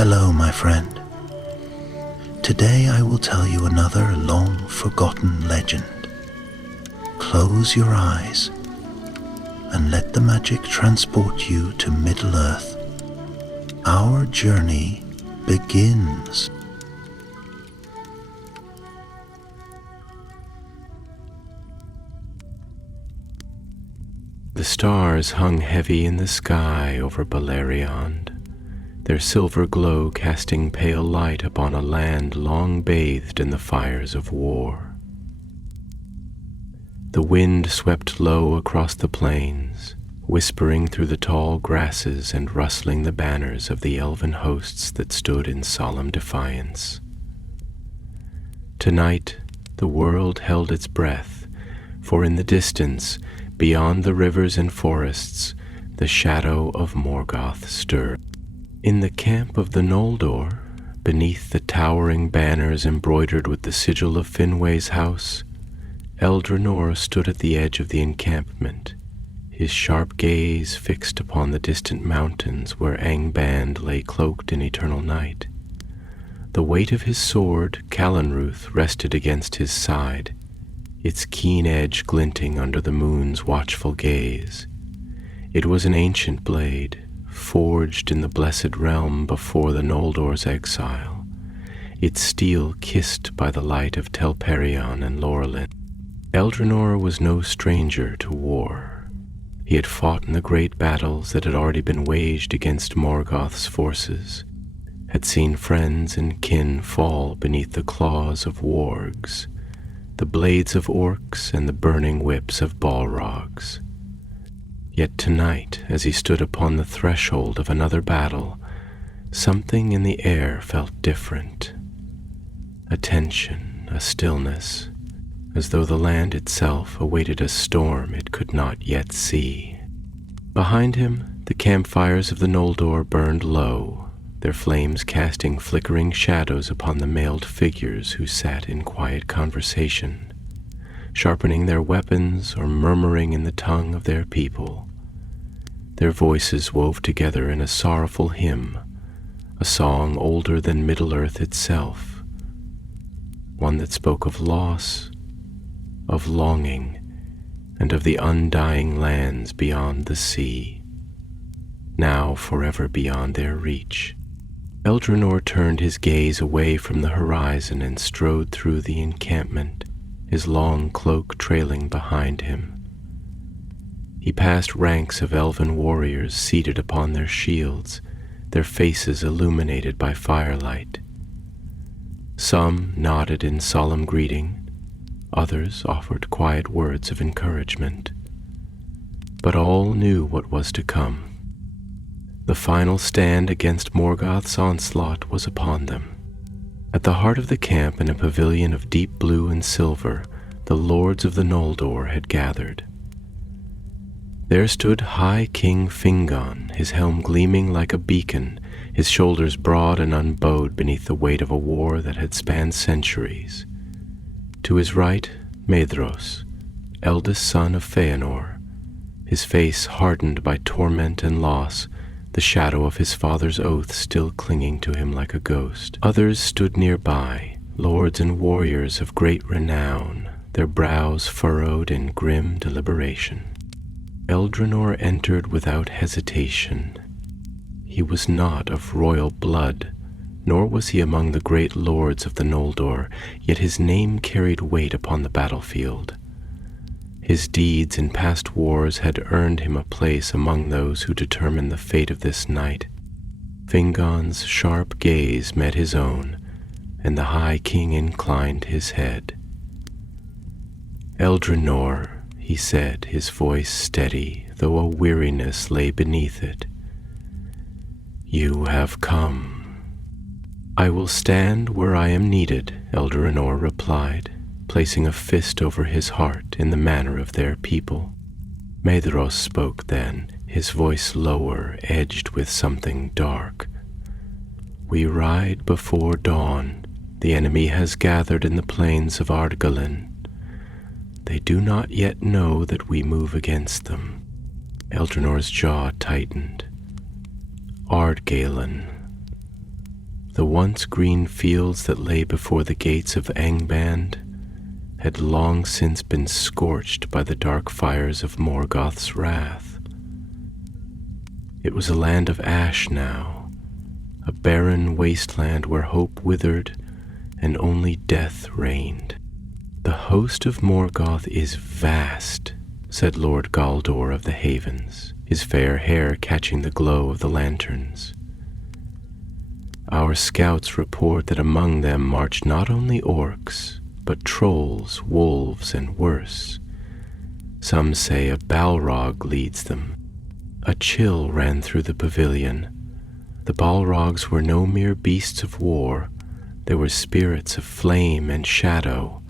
Hello, my friend. Today I will tell you another long-forgotten legend. Close your eyes and let the magic transport you to Middle-earth. Our journey begins. The stars hung heavy in the sky over Beleriand, their silver glow casting pale light upon a land long bathed in the fires of war. The wind swept low across the plains, whispering through the tall grasses and rustling the banners of the elven hosts that stood in solemn defiance. Tonight, the world held its breath, for in the distance, beyond the rivers and forests, the shadow of Morgoth stirred. In the camp of the Noldor, beneath the towering banners embroidered with the sigil of Finwë's house, Eldrenor stood at the edge of the encampment, his sharp gaze fixed upon the distant mountains where Angband lay cloaked in eternal night. The weight of his sword, Callanruth, rested against his side, its keen edge glinting under the moon's watchful gaze. It was an ancient blade, forged in the blessed realm before the Noldor's exile, its steel kissed by the light of Telperion and Lorelin. Eldrenor was no stranger to war. He had fought in the great battles that had already been waged against Morgoth's forces, had seen friends and kin fall beneath the claws of wargs, the blades of orcs and the burning whips of balrogs. Yet tonight, as he stood upon the threshold of another battle, something in the air felt different. A tension, a stillness, as though the land itself awaited a storm it could not yet see. Behind him, the campfires of the Noldor burned low, their flames casting flickering shadows upon the mailed figures who sat in quiet conversation, sharpening their weapons or murmuring in the tongue of their people. Their voices wove together in a sorrowful hymn, a song older than Middle-earth itself, one that spoke of loss, of longing, and of the undying lands beyond the sea, now forever beyond their reach. Eldrenor turned his gaze away from the horizon and strode through the encampment, his long cloak trailing behind him. He passed ranks of elven warriors seated upon their shields, their faces illuminated by firelight. Some nodded in solemn greeting, others offered quiet words of encouragement. But all knew what was to come. The final stand against Morgoth's onslaught was upon them. At the heart of the camp, in a pavilion of deep blue and silver, the lords of the Noldor had gathered. There stood High King Fingon, his helm gleaming like a beacon, his shoulders broad and unbowed beneath the weight of a war that had spanned centuries. To his right, Maedhros, eldest son of Feanor, his face hardened by torment and loss, the shadow of his father's oath still clinging to him like a ghost. Others stood nearby, lords and warriors of great renown, their brows furrowed in grim deliberation. Eldrenor entered without hesitation. He was not of royal blood, nor was he among the great lords of the Noldor, yet his name carried weight upon the battlefield. His deeds in past wars had earned him a place among those who determined the fate of this night. Fingon's sharp gaze met his own, and the High King inclined his head. "Eldrenor," he said, his voice steady, though a weariness lay beneath it. "You have come." "I will stand where I am needed," Eldrenor replied, placing a fist over his heart in the manner of their people. Maedhros spoke then, his voice lower, edged with something dark. "We ride before dawn. The enemy has gathered in the plains of Ardgallen. They do not yet know that we move against them." Eldrenor's jaw tightened. Ardgallen. The once green fields that lay before the gates of Angband had long since been scorched by the dark fires of Morgoth's wrath. It was a land of ash now, a barren wasteland where hope withered and only death reigned. "The host of Morgoth is vast," said Lord Galdor of the Havens, his fair hair catching the glow of the lanterns. "Our scouts report that among them march not only orcs, but trolls, wolves, and worse. Some say a Balrog leads them." A chill ran through the pavilion. The Balrogs were no mere beasts of war. They were spirits of flame and shadow,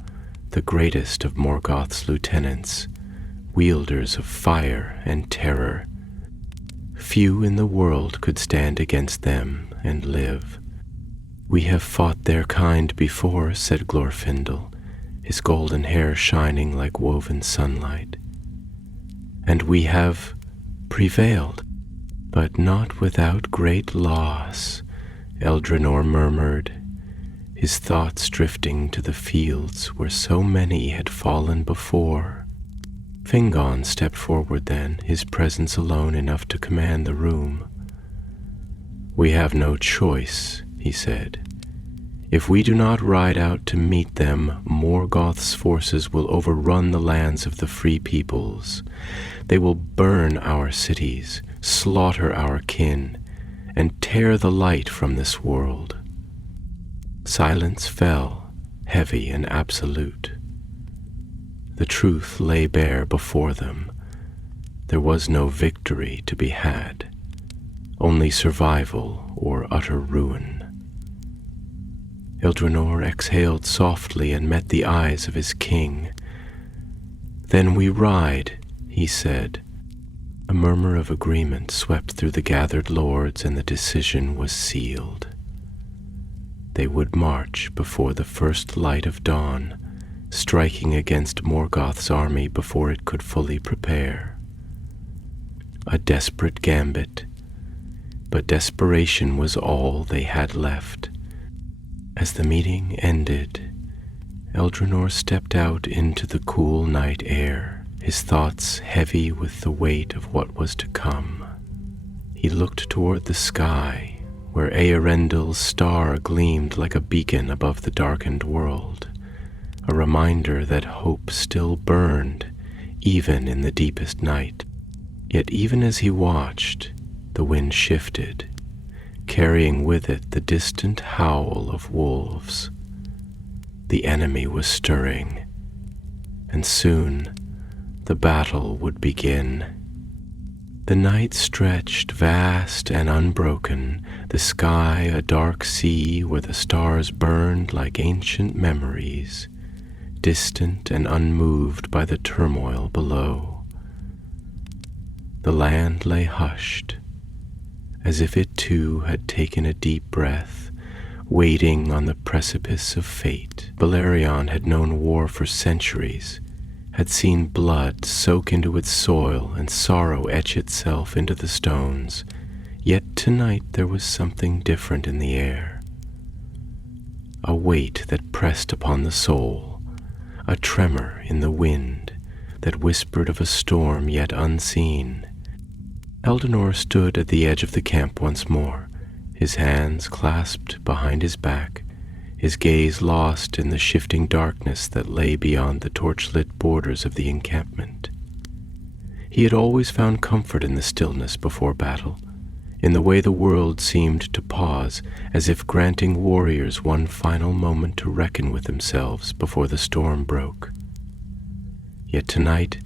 the greatest of Morgoth's lieutenants, wielders of fire and terror. Few in the world could stand against them and live. "We have fought their kind before," said Glorfindel, his golden hair shining like woven sunlight. "And we have prevailed, but not without great loss," Eldrinor murmured, his thoughts drifting to the fields where so many had fallen before. Fingon stepped forward then, his presence alone enough to command the room. "We have no choice," he said. "If we do not ride out to meet them, Morgoth's forces will overrun the lands of the free peoples. They will burn our cities, slaughter our kin, and tear the light from this world." Silence fell, heavy and absolute. The truth lay bare before them. There was no victory to be had, only survival or utter ruin. Eldrinor exhaled softly and met the eyes of his king. "Then we ride," he said. A murmur of agreement swept through the gathered lords, and the decision was sealed. They would march before the first light of dawn, striking against Morgoth's army before it could fully prepare. A desperate gambit, but desperation was all they had left. As the meeting ended, Eldrinor stepped out into the cool night air, his thoughts heavy with the weight of what was to come. He looked toward the sky, where Earendil's star gleamed like a beacon above the darkened world, a reminder that hope still burned, even in the deepest night. Yet even as he watched, the wind shifted, carrying with it the distant howl of wolves. The enemy was stirring, and soon the battle would begin. The night stretched vast and unbroken, the sky a dark sea where the stars burned like ancient memories, distant and unmoved by the turmoil below. The land lay hushed, as if it too had taken a deep breath, waiting on the precipice of fate. Beleriand had known war for centuries, had seen blood soak into its soil and sorrow etch itself into the stones, yet tonight there was something different in the air. A weight that pressed upon the soul, a tremor in the wind that whispered of a storm yet unseen. Eldrinor stood at the edge of the camp once more, his hands clasped behind his back, his gaze lost in the shifting darkness that lay beyond the torch-lit borders of the encampment. He had always found comfort in the stillness before battle, in the way the world seemed to pause, as if granting warriors one final moment to reckon with themselves before the storm broke. Yet tonight,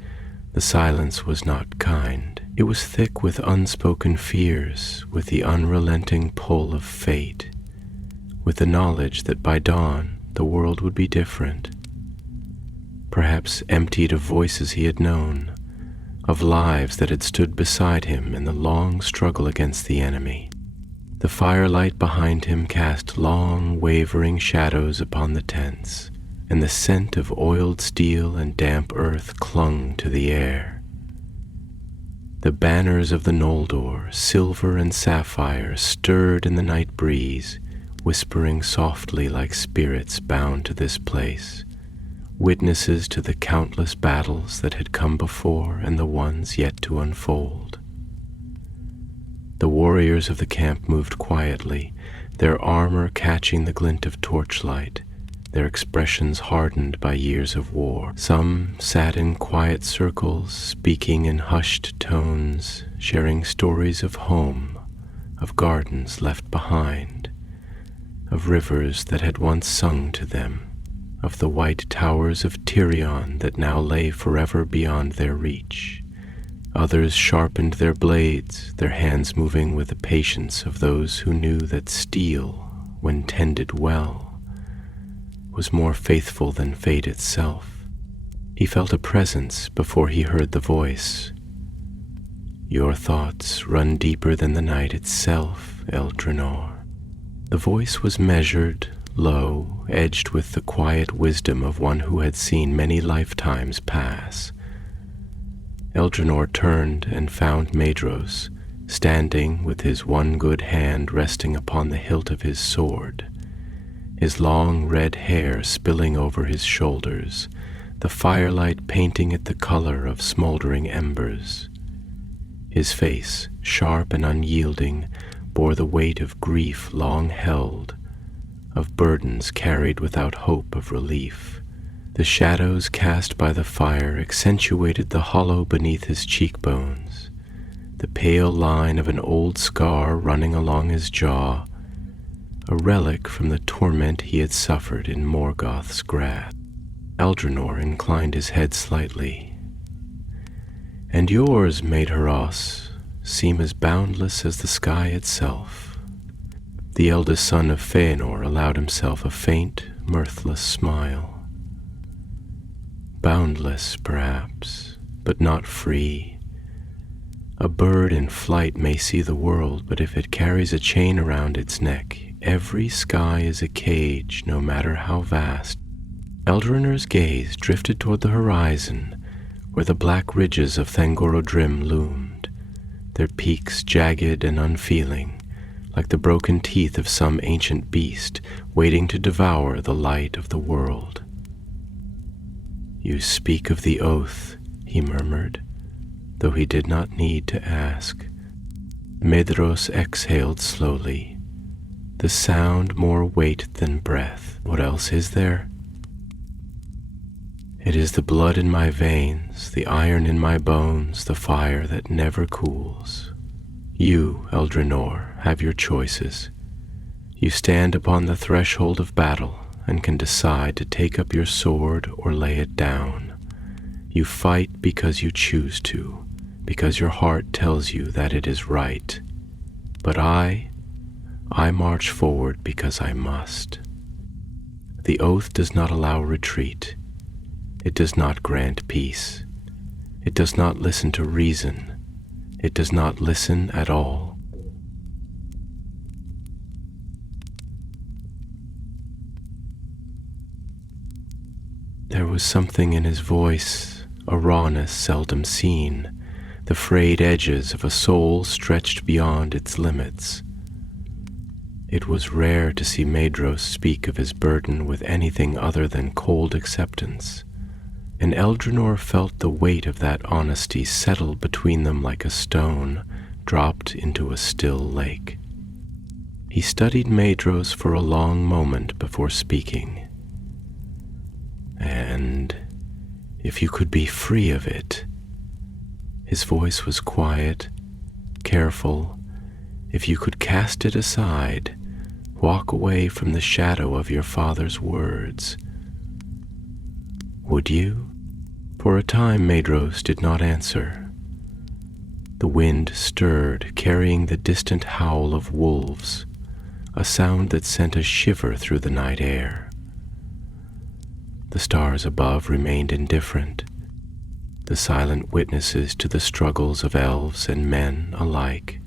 the silence was not kind. It was thick with unspoken fears, with the unrelenting pull of fate, with the knowledge that by dawn the world would be different, perhaps emptied of voices he had known, of lives that had stood beside him in the long struggle against the enemy. The firelight behind him cast long, wavering shadows upon the tents, and the scent of oiled steel and damp earth clung to the air. The banners of the Noldor, silver and sapphire, stirred in the night breeze, whispering softly like spirits bound to this place, witnesses to the countless battles that had come before and the ones yet to unfold. The warriors of the camp moved quietly, their armor catching the glint of torchlight, their expressions hardened by years of war. Some sat in quiet circles, speaking in hushed tones, sharing stories of home, of gardens left behind, of rivers that had once sung to them, of the white towers of Tirion that now lay forever beyond their reach. Others sharpened their blades, their hands moving with the patience of those who knew that steel, when tended well, was more faithful than fate itself. He felt a presence before he heard the voice. "Your thoughts run deeper than the night itself, Eldrinor." The voice was measured, low, edged with the quiet wisdom of one who had seen many lifetimes pass. Eldrinor turned and found Maedhros, standing with his one good hand resting upon the hilt of his sword, his long red hair spilling over his shoulders, the firelight painting it the color of smoldering embers. His face, sharp and unyielding, bore the weight of grief long held, of burdens carried without hope of relief. The shadows cast by the fire accentuated the hollow beneath his cheekbones, the pale line of an old scar running along his jaw, a relic from the torment he had suffered in Morgoth's grasp. Eldrinor inclined his head slightly. "And yours, Maedhros, seem as boundless as the sky itself." The eldest son of Feanor allowed himself a faint, mirthless smile. "Boundless, perhaps, but not free. A bird in flight may see the world, but if it carries a chain around its neck, every sky is a cage, no matter how vast." Eldrinor's gaze drifted toward the horizon, where the black ridges of Thangorodrim loomed, their peaks jagged and unfeeling, like the broken teeth of some ancient beast waiting to devour the light of the world. "You speak of the oath," he murmured, though he did not need to ask. Maedhros exhaled slowly, the sound more weight than breath. "What else is there?" "It is the blood in my veins, the iron in my bones, the fire that never cools. You, Eldrinor, have your choices. You stand upon the threshold of battle and can decide to take up your sword or lay it down. You fight because you choose to, because your heart tells you that it is right. But I march forward because I must. The oath does not allow retreat. It does not grant peace. It does not listen to reason. It does not listen at all." There was something in his voice, a rawness seldom seen, the frayed edges of a soul stretched beyond its limits. It was rare to see Maedhros speak of his burden with anything other than cold acceptance, and Eldrinor felt the weight of that honesty settle between them like a stone dropped into a still lake. He studied Maedhros for a long moment before speaking. "And if you could be free of it," his voice was quiet, careful, "if you could cast it aside, walk away from the shadow of your father's words, would you?" For a time Maedhros did not answer. The wind stirred, carrying the distant howl of wolves, a sound that sent a shiver through the night air. The stars above remained indifferent, the silent witnesses to the struggles of elves and men alike.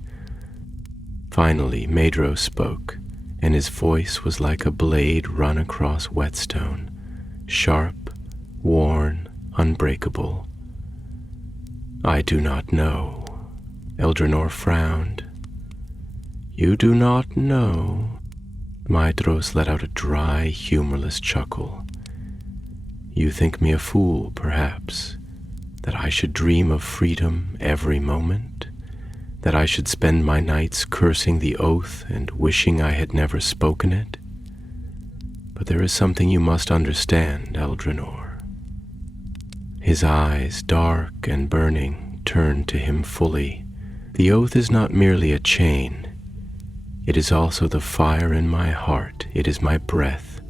Finally, Maedhros spoke, and his voice was like a blade run across whetstone, sharp, worn, unbreakable. "I do not know." Eldrinor frowned. "You do not know?" Maedhros let out a dry, humorless chuckle. You think me a fool, perhaps, that I should dream of freedom every moment, that I should spend my nights cursing the oath and wishing I had never spoken it. But there is something you must understand, Eldrinor. His eyes, dark and burning, turned to him fully. The oath is not merely a chain. It is also the fire in my heart. It is my breath,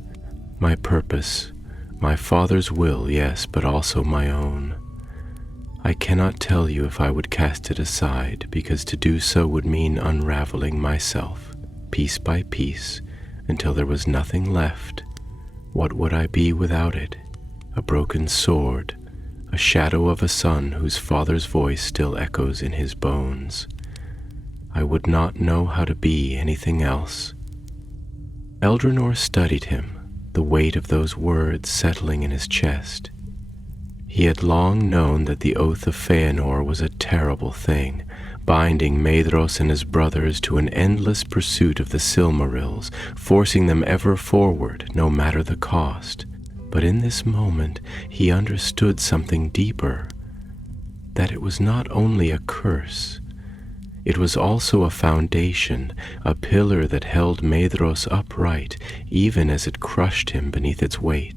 my purpose, my father's will, yes, but also my own. I cannot tell you if I would cast it aside, because to do so would mean unraveling myself, piece by piece, until there was nothing left. What would I be without it? A broken sword, a shadow of a son whose father's voice still echoes in his bones. I would not know how to be anything else. Eldrinor studied him, the weight of those words settling in his chest. He had long known that the oath of Feanor was a terrible thing, binding Maedhros and his brothers to an endless pursuit of the Silmarils, forcing them ever forward, no matter the cost. But in this moment he understood something deeper, that it was not only a curse, it was also a foundation, a pillar that held Maedhros upright, even as it crushed him beneath its weight.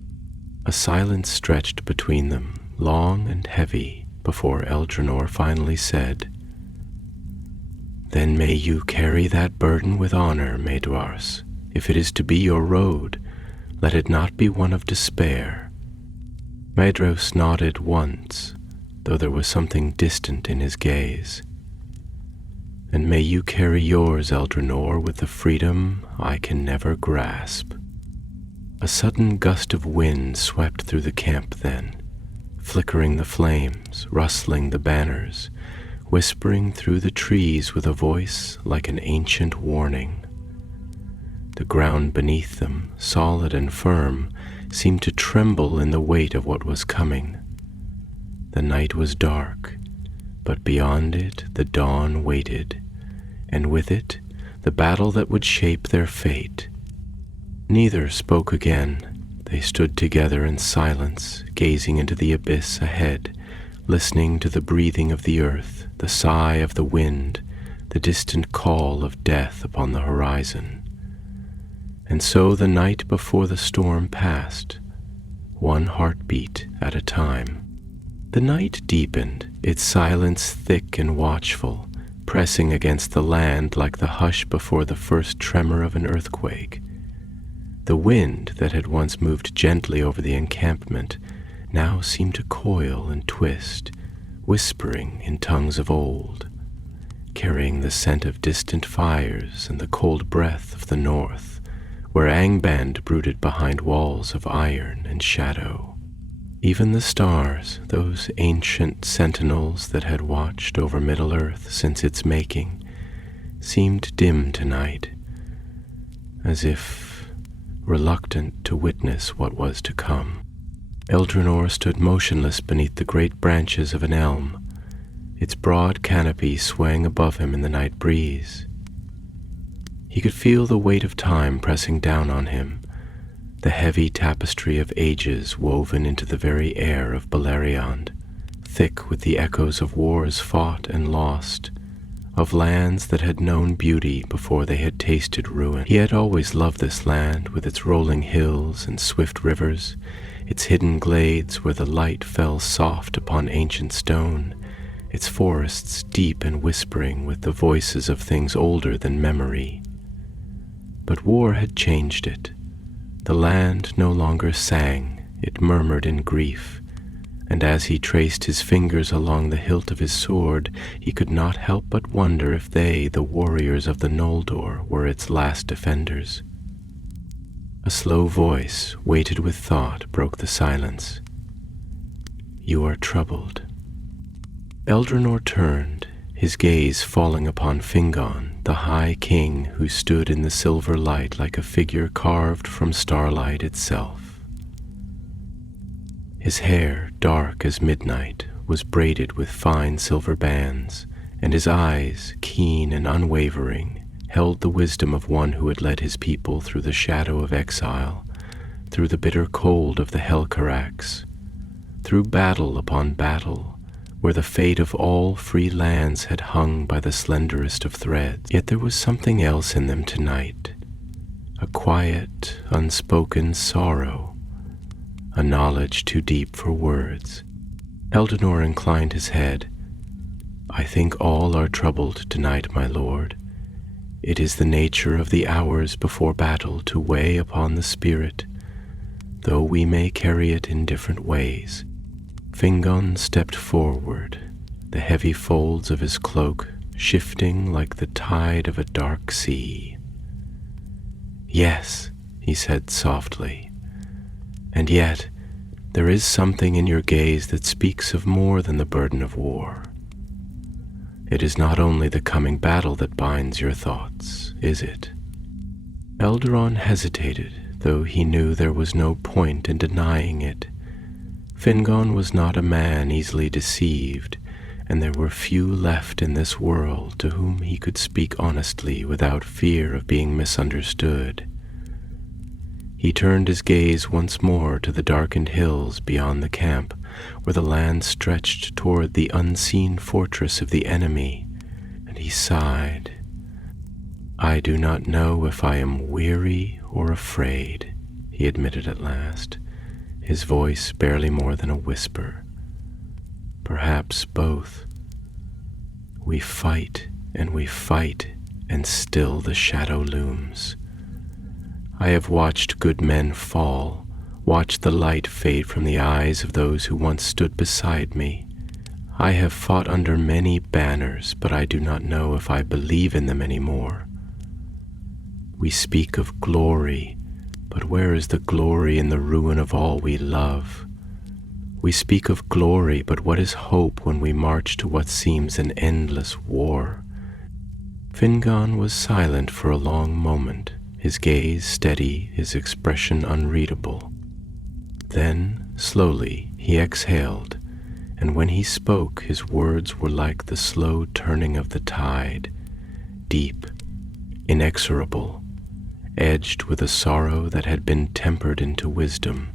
A silence stretched between them, long and heavy, before Eldrinor finally said, "Then may you carry that burden with honor, Maedhros. If it is to be your road, let it not be one of despair." Maedhros nodded once, though there was something distant in his gaze. "And may you carry yours, Eldrinor, with the freedom I can never grasp." A sudden gust of wind swept through the camp then, flickering the flames, rustling the banners, whispering through the trees with a voice like an ancient warning. The ground beneath them, solid and firm, seemed to tremble in the weight of what was coming. The night was dark, but beyond it the dawn waited, and with it the battle that would shape their fate. Neither spoke again. They stood together in silence, gazing into the abyss ahead, listening to the breathing of the earth, the sigh of the wind, the distant call of death upon the horizon. And so the night before the storm passed, one heartbeat at a time. The night deepened, its silence thick and watchful, pressing against the land like the hush before the first tremor of an earthquake. The wind that had once moved gently over the encampment now seemed to coil and twist, whispering in tongues of old, carrying the scent of distant fires and the cold breath of the north, where Angband brooded behind walls of iron and shadow. Even the stars, those ancient sentinels that had watched over Middle-earth since its making, seemed dim tonight, as if reluctant to witness what was to come. Eldrinor stood motionless beneath the great branches of an elm, its broad canopy swaying above him in the night breeze. He could feel the weight of time pressing down on him, the heavy tapestry of ages woven into the very air of Beleriand, thick with the echoes of wars fought and lost, of lands that had known beauty before they had tasted ruin. He had always loved this land with its rolling hills and swift rivers, its hidden glades where the light fell soft upon ancient stone, its forests deep and whispering with the voices of things older than memory. But war had changed it. The land no longer sang, it murmured in grief, and as he traced his fingers along the hilt of his sword, he could not help but wonder if they, the warriors of the Noldor, were its last defenders. A slow voice, weighted with thought, broke the silence. "You are troubled." Eldrinor turned, his gaze falling upon Fingon, the High King who stood in the silver light like a figure carved from starlight itself. His hair, dark as midnight, was braided with fine silver bands, and his eyes, keen and unwavering, held the wisdom of one who had led his people through the shadow of exile, through the bitter cold of the Helcarax, through battle upon battle, where the fate of all free lands had hung by the slenderest of threads. Yet there was something else in them tonight, a quiet, unspoken sorrow, a knowledge too deep for words. Eldenor inclined his head. "I think all are troubled tonight, my lord. It is the nature of the hours before battle to weigh upon the spirit, though we may carry it in different ways." Fingon stepped forward, the heavy folds of his cloak shifting like the tide of a dark sea. "Yes," he said softly, "and yet there is something in your gaze that speaks of more than the burden of war. It is not only the coming battle that binds your thoughts, is it?" Eldaron hesitated, though he knew there was no point in denying it. Fingon was not a man easily deceived, and there were few left in this world to whom he could speak honestly without fear of being misunderstood. He turned his gaze once more to the darkened hills beyond the camp, where the land stretched toward the unseen fortress of the enemy, and he sighed. "I do not know if I am weary or afraid," he admitted at last, his voice barely more than a whisper. "Perhaps both. We fight, and still the shadow looms. I have watched good men fall, watched the light fade from the eyes of those who once stood beside me. I have fought under many banners, but I do not know if I believe in them anymore. We speak of glory, but where is the glory in the ruin of all we love? We speak of glory, but what is hope when we march to what seems an endless war?" Fingon was silent for a long moment, his gaze steady, his expression unreadable. Then, slowly, he exhaled, and when he spoke, his words were like the slow turning of the tide, deep, inexorable, edged with a sorrow that had been tempered into wisdom.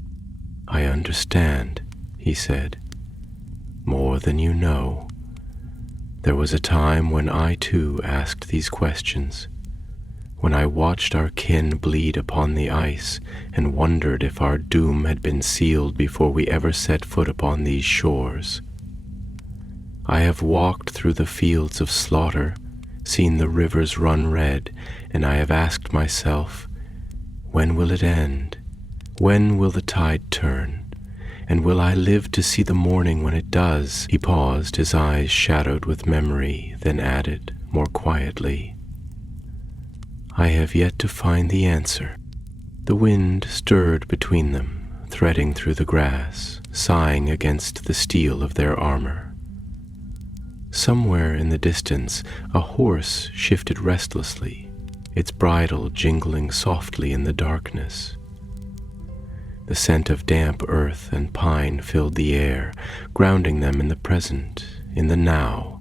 "I understand," he said, "more than you know. There was a time when I too asked these questions, when I watched our kin bleed upon the ice and wondered if our doom had been sealed before we ever set foot upon these shores. I have walked through the fields of slaughter, seen the rivers run red, and I have asked myself, when will it end? When will the tide turn? And will I live to see the morning when it does?" He paused, his eyes shadowed with memory, then added, more quietly, "I have yet to find the answer." The wind stirred between them, threading through the grass, sighing against the steel of their armor. Somewhere in the distance, a horse shifted restlessly, its bridle jingling softly in the darkness. The scent of damp earth and pine filled the air, grounding them in the present, in the now,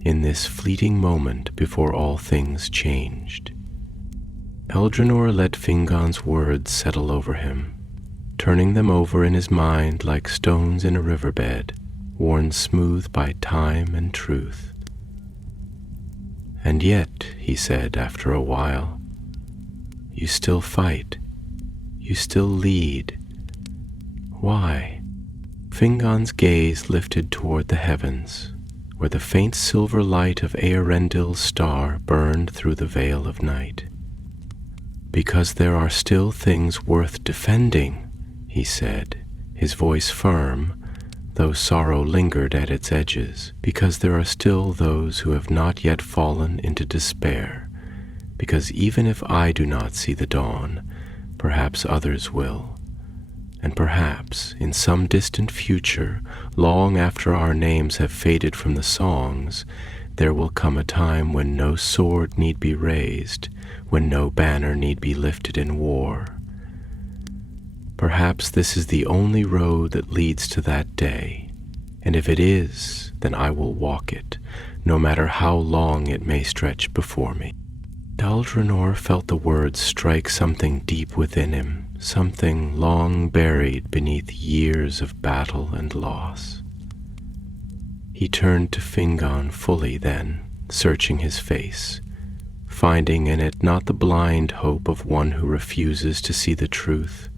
in this fleeting moment before all things changed. Eldrannor let Fingon's words settle over him, turning them over in his mind like stones in a riverbed, worn smooth by time and truth. "And yet," he said after a while, "you still fight, you still lead. Why?" Fingon's gaze lifted toward the heavens, where the faint silver light of Earendil's star burned through the veil of night. "Because there are still things worth defending," he said, his voice firm, though sorrow lingered at its edges. "Because there are still those who have not yet fallen into despair. Because even if I do not see the dawn, perhaps others will. And perhaps, in some distant future, long after our names have faded from the songs, there will come a time when no sword need be raised, when no banner need be lifted in war. Perhaps this is the only road that leads to that day, and if it is, then I will walk it, no matter how long it may stretch before me." Eldrinor felt the words strike something deep within him, something long buried beneath years of battle and loss. He turned to Fingon fully then, searching his face, finding in it not the blind hope of one who refuses to see the truth,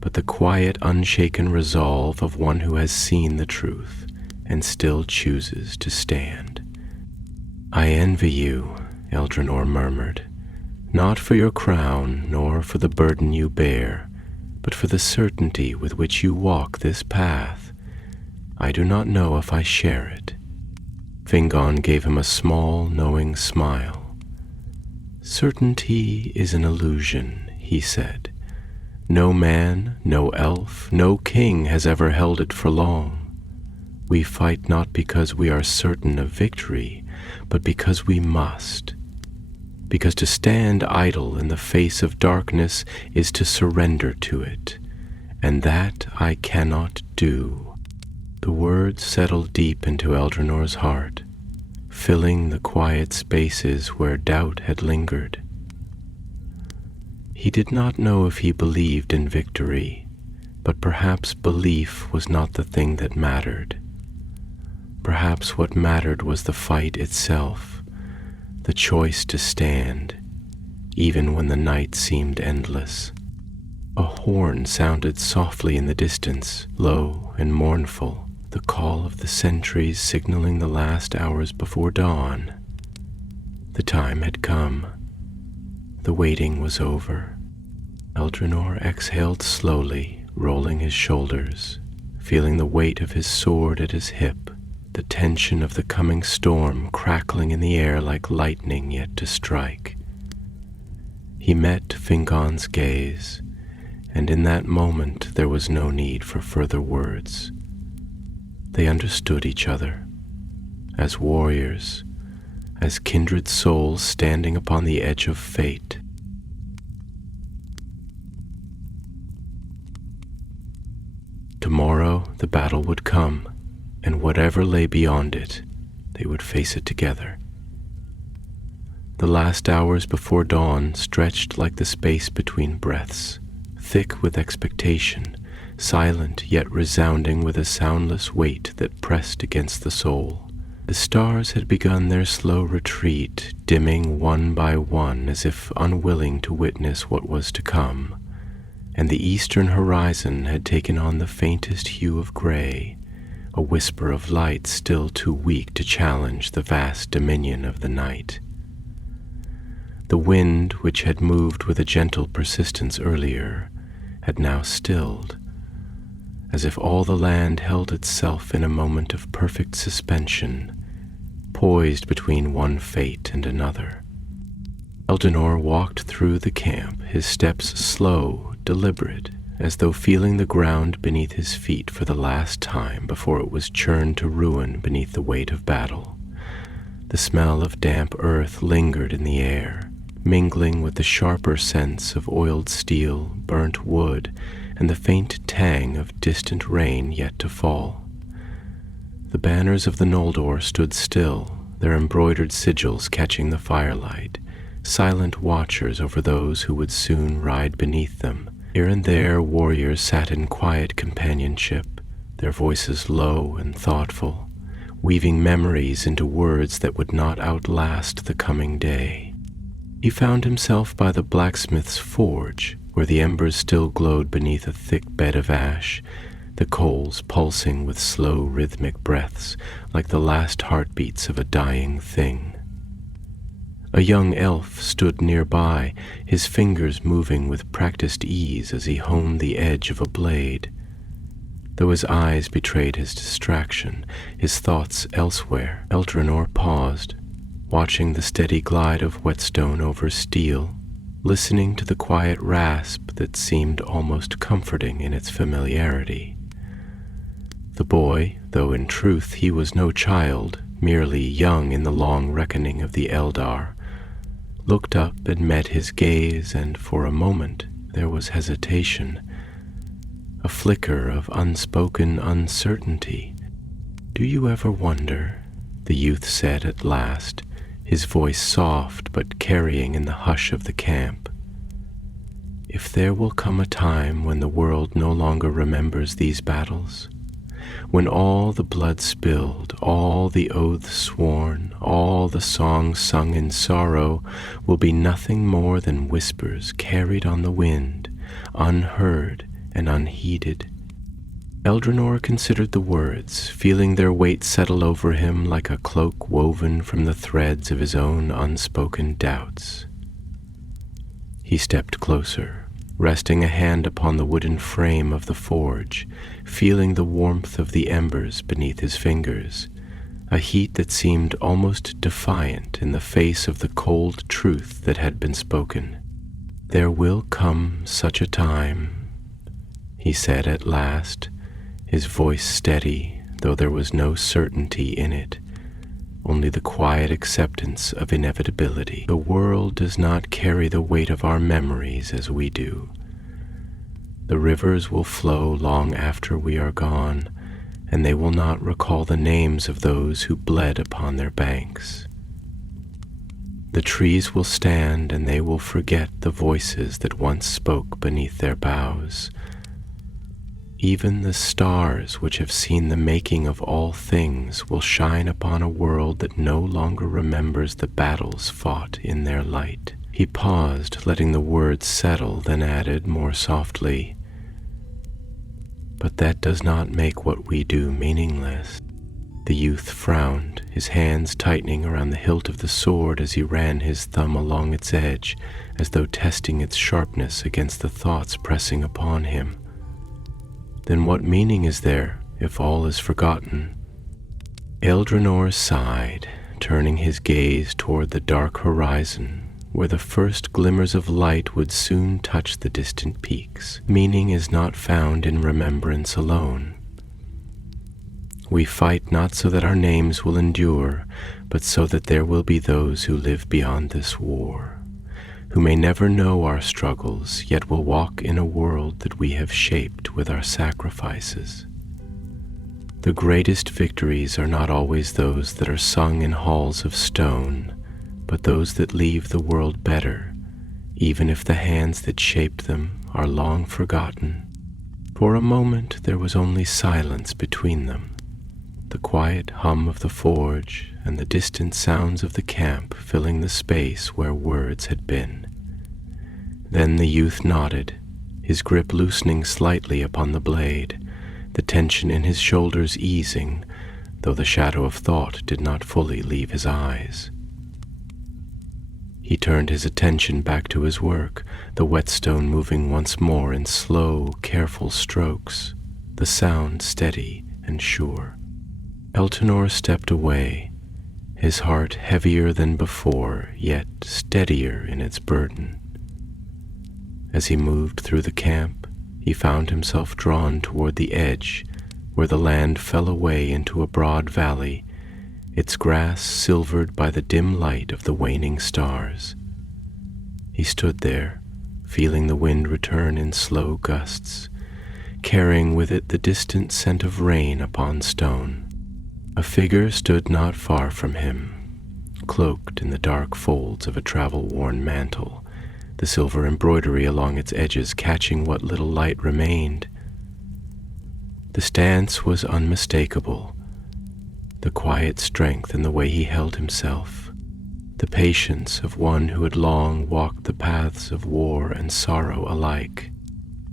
but the quiet, unshaken resolve of one who has seen the truth and still chooses to stand. "I envy you," Eldrinor murmured, "not for your crown nor for the burden you bear, but for the certainty with which you walk this path. I do not know if I share it." Fingon gave him a small, knowing smile. "Certainty is an illusion," he said. "No man, no elf, no king has ever held it for long. We fight not because we are certain of victory, but because we must. Because to stand idle in the face of darkness is to surrender to it, and that I cannot do." The words settled deep into Eldrinor's heart, filling the quiet spaces where doubt had lingered. He did not know if he believed in victory, but perhaps belief was not the thing that mattered. Perhaps what mattered was the fight itself, the choice to stand, even when the night seemed endless. A horn sounded softly in the distance, low and mournful, the call of the sentries signaling the last hours before dawn. The time had come. The waiting was over. Eldrinor exhaled slowly, rolling his shoulders, feeling the weight of his sword at his hip, the tension of the coming storm crackling in the air like lightning yet to strike. He met Fingon's gaze, and in that moment there was no need for further words. They understood each other, as warriors, as kindred souls standing upon the edge of fate. Tomorrow the battle would come, and whatever lay beyond it, they would face it together. The last hours before dawn stretched like the space between breaths, thick with expectation, silent yet resounding with a soundless weight that pressed against the soul. The stars had begun their slow retreat, dimming one by one as if unwilling to witness what was to come, and the eastern horizon had taken on the faintest hue of gray, a whisper of light still too weak to challenge the vast dominion of the night. The wind, which had moved with a gentle persistence earlier, had now stilled, as if all the land held itself in a moment of perfect suspension, poised between one fate and another. Eldrinor walked through the camp, his steps slow, deliberate, as though feeling the ground beneath his feet for the last time before it was churned to ruin beneath the weight of battle. The smell of damp earth lingered in the air, mingling with the sharper scents of oiled steel, burnt wood, and the faint tang of distant rain yet to fall. The banners of the Noldor stood still, their embroidered sigils catching the firelight, silent watchers over those who would soon ride beneath them. Here and there warriors sat in quiet companionship, their voices low and thoughtful, weaving memories into words that would not outlast the coming day. He found himself by the blacksmith's forge, where the embers still glowed beneath a thick bed of ash, the coals pulsing with slow rhythmic breaths like the last heartbeats of a dying thing. A young elf stood nearby, his fingers moving with practiced ease as he honed the edge of a blade. Though his eyes betrayed his distraction, his thoughts elsewhere, Eldrinor paused, watching the steady glide of whetstone over steel, listening to the quiet rasp that seemed almost comforting in its familiarity. The boy, though in truth he was no child, merely young in the long reckoning of the Eldar, looked up and met his gaze, and for a moment there was hesitation, a flicker of unspoken uncertainty. "Do you ever wonder," the youth said at last, his voice soft but carrying in the hush of the camp. If there will come a time when the world no longer remembers these battles, when all the blood spilled, all the oaths sworn, all the songs sung in sorrow will be nothing more than whispers carried on the wind, unheard and unheeded. Eldrinor considered the words, feeling their weight settle over him like a cloak woven from the threads of his own unspoken doubts. He stepped closer, resting a hand upon the wooden frame of the forge, feeling the warmth of the embers beneath his fingers, a heat that seemed almost defiant in the face of the cold truth that had been spoken. "There will come such a time," he said at last, his voice steady, though there was no certainty in it, only the quiet acceptance of inevitability. "The world does not carry the weight of our memories as we do. The rivers will flow long after we are gone, and they will not recall the names of those who bled upon their banks. The trees will stand, and they will forget the voices that once spoke beneath their boughs. Even the stars which have seen the making of all things will shine upon a world that no longer remembers the battles fought in their light." He paused, letting the words settle, then added more softly, "But that does not make what we do meaningless." The youth frowned, his hands tightening around the hilt of the sword as he ran his thumb along its edge, as though testing its sharpness against the thoughts pressing upon him. "Then what meaning is there if all is forgotten?" Eldrinor sighed, turning his gaze toward the dark horizon, where the first glimmers of light would soon touch the distant peaks. "Meaning is not found in remembrance alone. We fight not so that our names will endure, but so that there will be those who live beyond this war, who may never know our struggles, yet will walk in a world that we have shaped with our sacrifices. The greatest victories are not always those that are sung in halls of stone, but those that leave the world better, even if the hands that shaped them are long forgotten." For a moment there was only silence between them, the quiet hum of the forge and the distant sounds of the camp filling the space where words had been. Then the youth nodded, his grip loosening slightly upon the blade, the tension in his shoulders easing, though the shadow of thought did not fully leave his eyes. He turned his attention back to his work, the whetstone moving once more in slow, careful strokes, the sound steady and sure. Eltinor stepped away, his heart heavier than before, yet steadier in its burden. As he moved through the camp, he found himself drawn toward the edge, where the land fell away into a broad valley, its grass silvered by the dim light of the waning stars. He stood there, feeling the wind return in slow gusts, carrying with it the distant scent of rain upon stone. A figure stood not far from him, cloaked in the dark folds of a travel-worn mantle, the silver embroidery along its edges catching what little light remained. The stance was unmistakable, the quiet strength in the way he held himself, the patience of one who had long walked the paths of war and sorrow alike.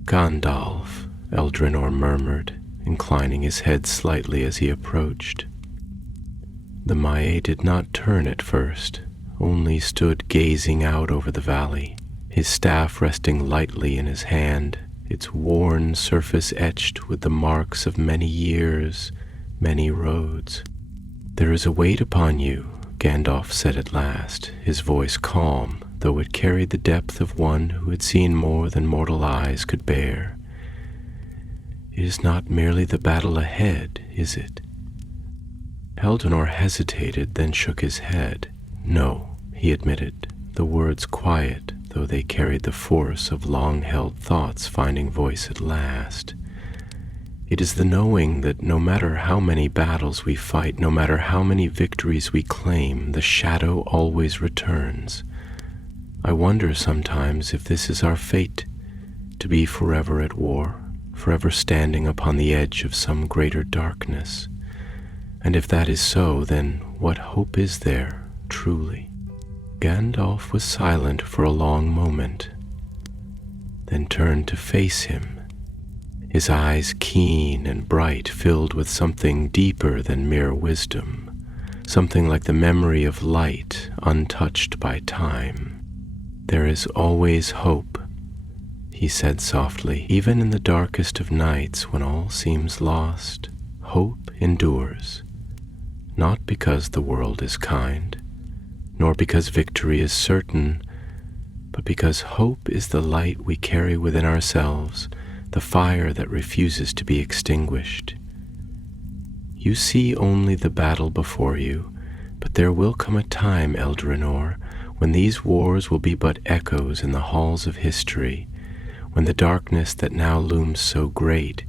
"Gandalf," Eldrinor murmured, inclining his head slightly as he approached. The Maie did not turn at first, only stood gazing out over the valley, his staff resting lightly in his hand, its worn surface etched with the marks of many years, many roads. "There is a weight upon you," Gandalf said at last, his voice calm, though it carried the depth of one who had seen more than mortal eyes could bear. "It is not merely the battle ahead, is it?" Eldrinor hesitated, then shook his head. "No," he admitted, the words quiet, though they carried the force of long-held thoughts finding voice at last. It is the knowing that no matter how many battles we fight, no matter how many victories we claim, the shadow always returns. I wonder sometimes if this is our fate, to be forever at war, forever standing upon the edge of some greater darkness. And if that is so, then what hope is there, truly? Gandalf was silent for a long moment, then turned to face him, his eyes keen and bright, filled with something deeper than mere wisdom, something like the memory of light untouched by time. "There is always hope," he said softly. "Even in the darkest of nights, when all seems lost, hope endures, not because the world is kind, nor because victory is certain, but because hope is the light we carry within ourselves, the fire that refuses to be extinguished. You see only the battle before you, but there will come a time, Eldrinor, when these wars will be but echoes in the halls of history, when the darkness that now looms so great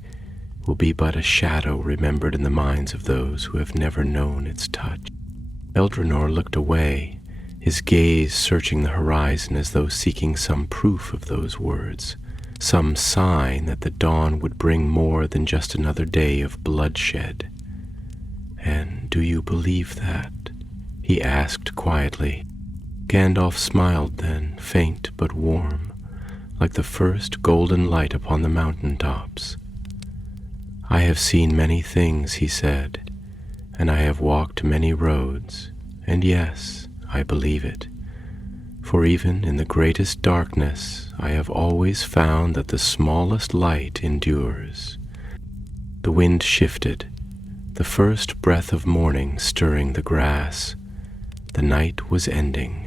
will be but a shadow remembered in the minds of those who have never known its touch." Eldrinor looked away, his gaze searching the horizon as though seeking some proof of those words, some sign that the dawn would bring more than just another day of bloodshed. "And do you believe that?" he asked quietly. Gandalf smiled then, faint but warm, like the first golden light upon the mountain tops. "I have seen many things," he said, "and I have walked many roads, and yes, I believe it. For even in the greatest darkness, I have always found that the smallest light endures." The wind shifted, the first breath of morning stirring the grass. The night was ending,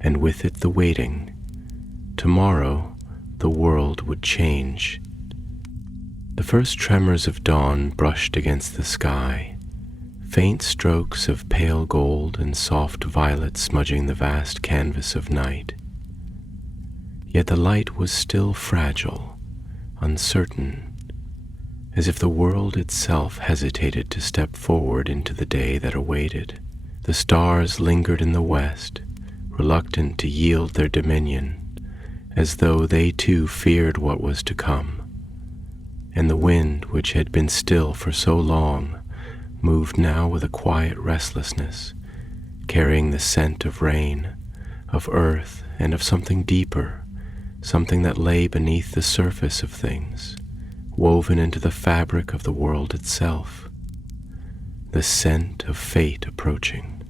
and with it the waiting. Tomorrow, the world would change. The first tremors of dawn brushed against the sky, faint strokes of pale gold and soft violet smudging the vast canvas of night. Yet the light was still fragile, uncertain, as if the world itself hesitated to step forward into the day that awaited. The stars lingered in the west, reluctant to yield their dominion, as though they too feared what was to come. And the wind, which had been still for so long, moved now with a quiet restlessness, carrying the scent of rain, of earth, and of something deeper, something that lay beneath the surface of things, woven into the fabric of the world itself, the scent of fate approaching.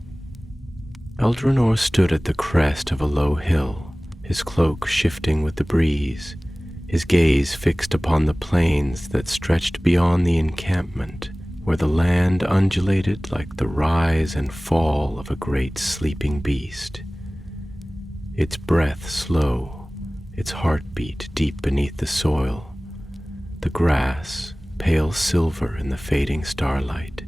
Eldrinor stood at the crest of a low hill, his cloak shifting with the breeze, his gaze fixed upon the plains that stretched beyond the encampment, where the land undulated like the rise and fall of a great sleeping beast, its breath slow, its heartbeat deep beneath the soil, the grass, pale silver in the fading starlight,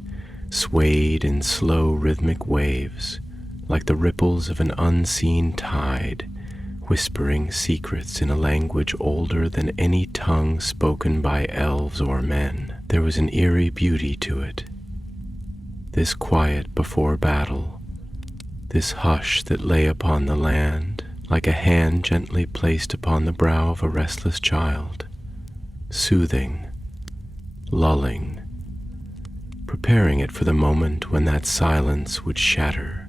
swayed in slow rhythmic waves, like the ripples of an unseen tide, whispering secrets in a language older than any tongue spoken by elves or men. There was an eerie beauty to it. This quiet before battle, this hush that lay upon the land, like a hand gently placed upon the brow of a restless child, soothing, lulling, preparing it for the moment when that silence would shatter,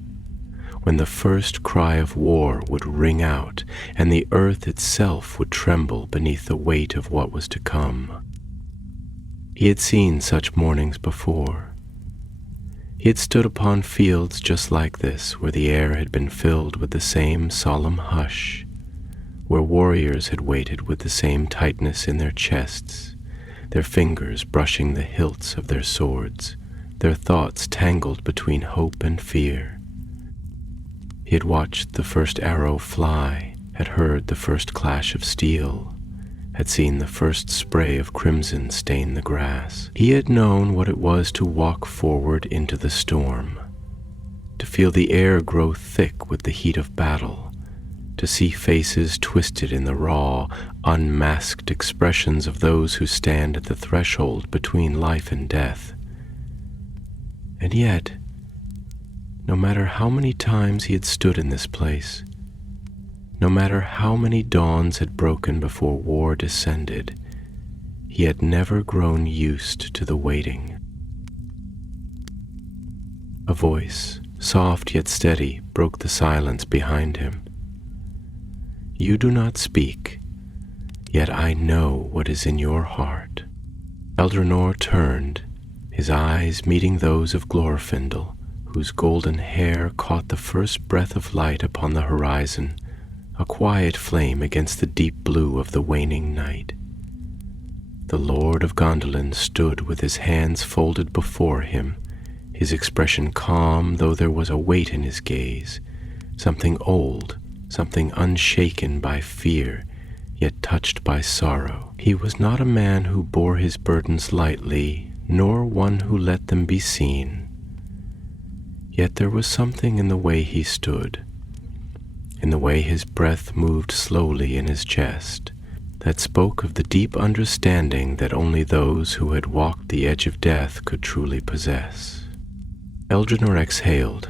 when the first cry of war would ring out and the earth itself would tremble beneath the weight of what was to come. He had seen such mornings before. He had stood upon fields just like this, where the air had been filled with the same solemn hush, where warriors had waited with the same tightness in their chests, their fingers brushing the hilts of their swords, their thoughts tangled between hope and fear. He had watched the first arrow fly, had heard the first clash of steel, had seen the first spray of crimson stain the grass. He had known what it was to walk forward into the storm, to feel the air grow thick with the heat of battle, to see faces twisted in the raw, unmasked expressions of those who stand at the threshold between life and death. And yet, no matter how many times he had stood in this place, no matter how many dawns had broken before war descended, he had never grown used to the waiting. A voice, soft yet steady, broke the silence behind him. "You do not speak, yet I know what is in your heart." Eldrinor turned, his eyes meeting those of Glorfindel, whose golden hair caught the first breath of light upon the horizon, a quiet flame against the deep blue of the waning night. The Lord of Gondolin stood with his hands folded before him, his expression calm, though there was a weight in his gaze, something old, something unshaken by fear, yet touched by sorrow. He was not a man who bore his burdens lightly, nor one who let them be seen. Yet there was something in the way he stood, in the way his breath moved slowly in his chest, that spoke of the deep understanding that only those who had walked the edge of death could truly possess. Eldrinor exhaled,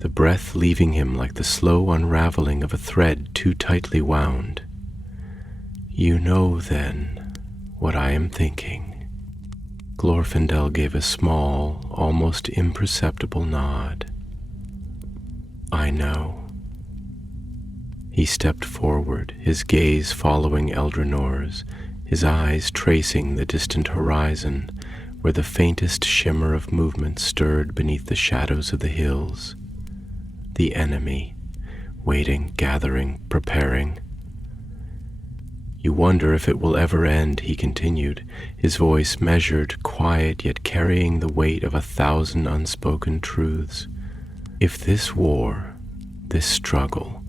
the breath leaving him like the slow unraveling of a thread too tightly wound. "You know, then, what I am thinking." Glorfindel gave a small, almost imperceptible nod. "I know." He stepped forward, his gaze following Eldrinor's, his eyes tracing the distant horizon, where the faintest shimmer of movement stirred beneath the shadows of the hills. The enemy, waiting, gathering, preparing. "You wonder if it will ever end," he continued, his voice measured, quiet, yet carrying the weight of 1,000 unspoken truths. "If this war, this struggle,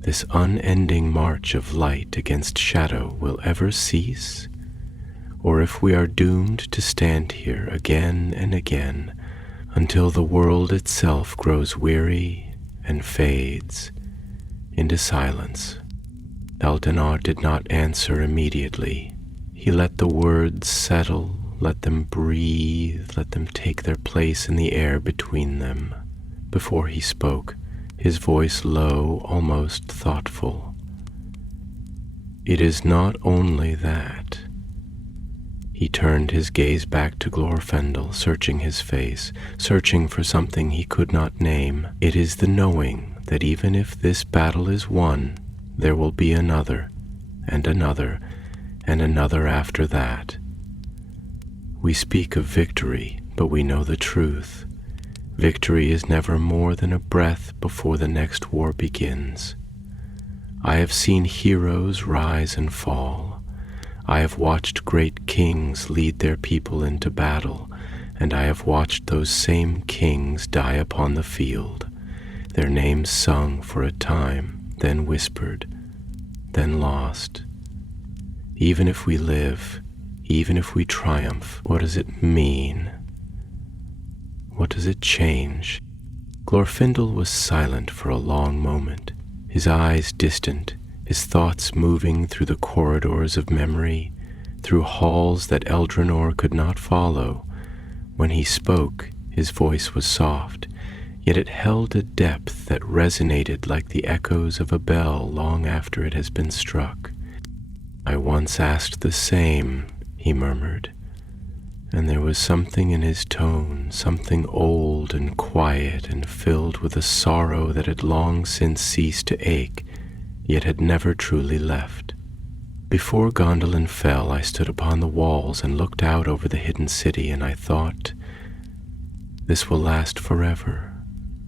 this unending march of light against shadow will ever cease, or if we are doomed to stand here again and again until the world itself grows weary and fades into silence." Eldrinor did not answer immediately. He let the words settle, let them breathe, let them take their place in the air between them. Before he spoke, his voice low, almost thoughtful. "It is not only that." He turned his gaze back to Glorfindel, searching his face, searching for something he could not name. "It is the knowing that even if this battle is won, there will be another, and another, and another after that. We speak of victory, but we know the truth. Victory is never more than a breath before the next war begins. I have seen heroes rise and fall. I have watched great kings lead their people into battle, and I have watched those same kings die upon the field, their names sung for a time, then whispered, then lost. Even if we live, even if we triumph, what does it mean? What does it change?" Glorfindel was silent for a long moment, his eyes distant, his thoughts moving through the corridors of memory, through halls that Eldrinor could not follow. When he spoke, his voice was soft, yet it held a depth that resonated like the echoes of a bell long after it has been struck. "I once asked the same," he murmured, and there was something in his tone, something old and quiet and filled with a sorrow that had long since ceased to ache, yet had never truly left. "Before Gondolin fell, I stood upon the walls and looked out over the hidden city, and I thought, this will last forever.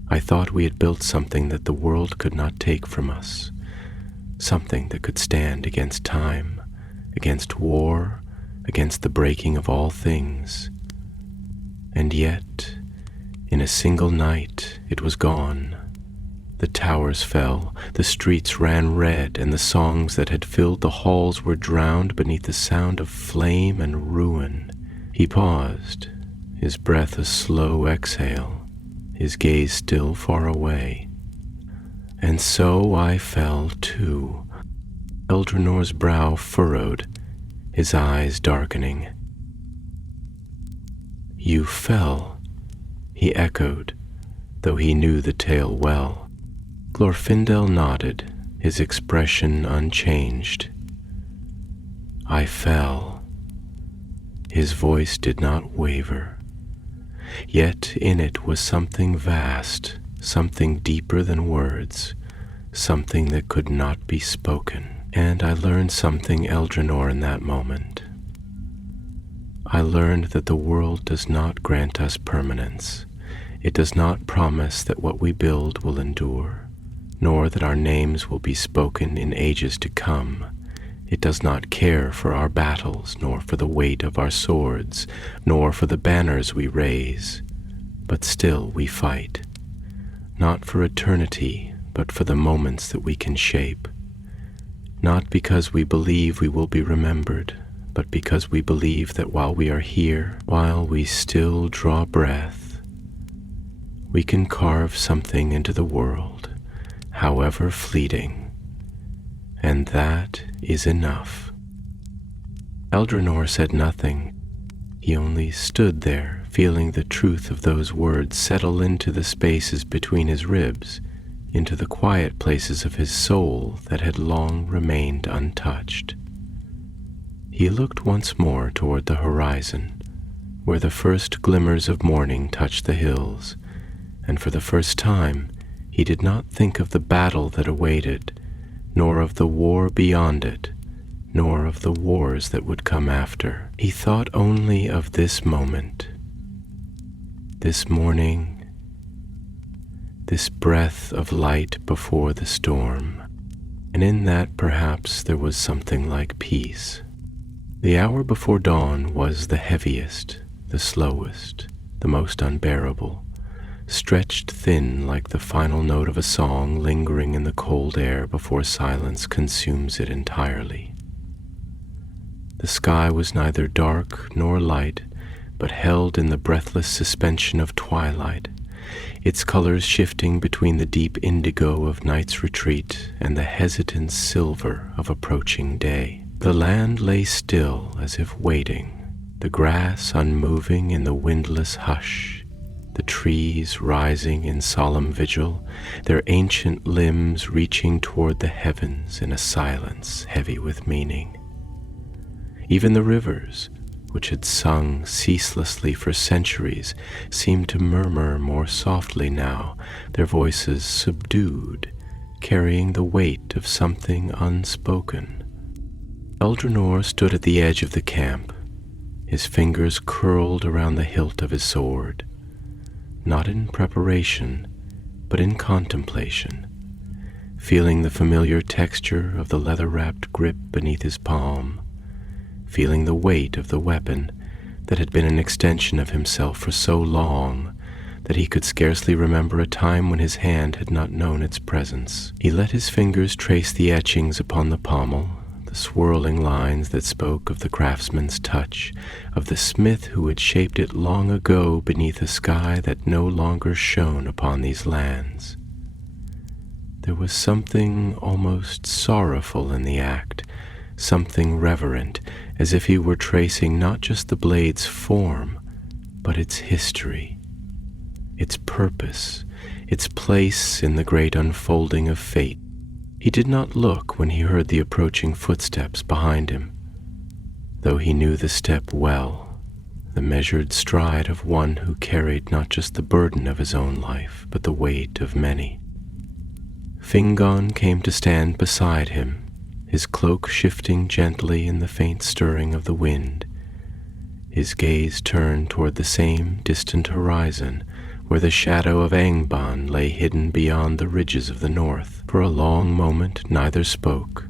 I thought we had built something that the world could not take from us, something that could stand against time, against war, against the breaking of all things. And yet, in a single night, it was gone. The towers fell, the streets ran red, and the songs that had filled the halls were drowned beneath the sound of flame and ruin." He paused, his breath a slow exhale, his gaze still far away. And so I fell too, Eldranor's brow furrowed, his eyes darkening. You fell, he echoed, though he knew the tale well. Glorfindel nodded, his expression unchanged. I fell. His voice did not waver. Yet in it was something vast, something deeper than words, something that could not be spoken. And I learned something, Eldrinor, in that moment. I learned that the world does not grant us permanence. It does not promise that what we build will endure, nor that our names will be spoken in ages to come. It does not care for our battles, nor for the weight of our swords, nor for the banners we raise. But still we fight, not for eternity, but for the moments that we can shape. Not because we believe we will be remembered, but because we believe that while we are here, while we still draw breath, we can carve something into the world, however fleeting, and that is enough. Eldrinor said nothing. He only stood there, feeling the truth of those words settle into the spaces between his ribs, into the quiet places of his soul that had long remained untouched. He looked once more toward the horizon, where the first glimmers of morning touched the hills, and for the first time he did not think of the battle that awaited, nor of the war beyond it, nor of the wars that would come after. He thought only of this moment, this morning, this breath of light before the storm, and in that perhaps there was something like peace. The hour before dawn was the heaviest, the slowest, the most unbearable, stretched thin like the final note of a song lingering in the cold air before silence consumes it entirely. The sky was neither dark nor light, but held in the breathless suspension of twilight, its colors shifting between the deep indigo of night's retreat and the hesitant silver of approaching day. The land lay still as if waiting, the grass unmoving in the windless hush, the trees rising in solemn vigil, their ancient limbs reaching toward the heavens in a silence heavy with meaning. Even the rivers, which had sung ceaselessly for centuries, seemed to murmur more softly now, their voices subdued, carrying the weight of something unspoken. Eldrinor stood at the edge of the camp, his fingers curled around the hilt of his sword, not in preparation, but in contemplation, feeling the familiar texture of the leather-wrapped grip beneath his palm, feeling the weight of the weapon that had been an extension of himself for so long that he could scarcely remember a time when his hand had not known its presence. He let his fingers trace the etchings upon the pommel, the swirling lines that spoke of the craftsman's touch, of the smith who had shaped it long ago beneath a sky that no longer shone upon these lands. There was something almost sorrowful in the act, something reverent, as if he were tracing not just the blade's form, but its history, its purpose, its place in the great unfolding of fate. He did not look when he heard the approaching footsteps behind him, though he knew the step well, the measured stride of one who carried not just the burden of his own life, but the weight of many. Fingon came to stand beside him, his cloak shifting gently in the faint stirring of the wind, his gaze turned toward the same distant horizon where the shadow of Angband lay hidden beyond the ridges of the north. For a long moment neither spoke,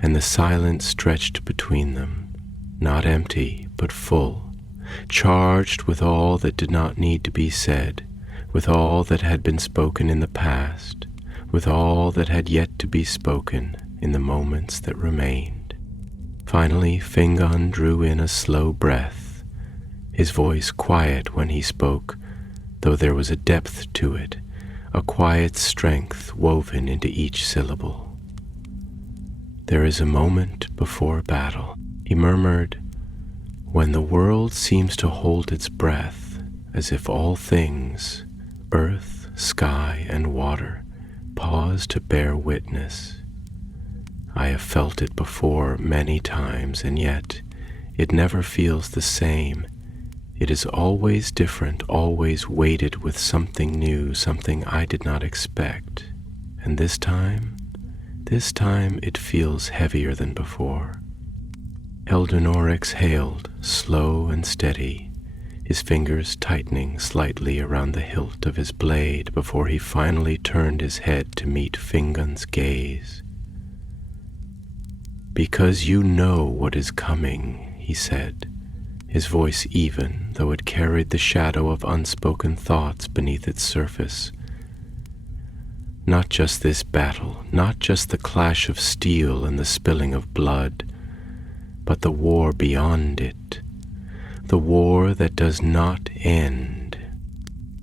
and the silence stretched between them, not empty, but full, charged with all that did not need to be said, with all that had been spoken in the past, with all that had yet to be spoken in the moments that remained. Finally, Fingon drew in a slow breath, his voice quiet when he spoke, though there was a depth to it, a quiet strength woven into each syllable. "There is a moment before battle," he murmured, "when the world seems to hold its breath, as if all things, earth, sky, and water, pause to bear witness. I have felt it before many times, and yet it never feels the same. It is always different, always weighted with something new, something I did not expect. And this time it feels heavier than before." Eldanor exhaled, slow and steady, his fingers tightening slightly around the hilt of his blade before he finally turned his head to meet Fingon's gaze. "Because you know what is coming," he said, his voice even, though it carried the shadow of unspoken thoughts beneath its surface. "Not just this battle, not just the clash of steel and the spilling of blood, but the war beyond it, the war that does not end."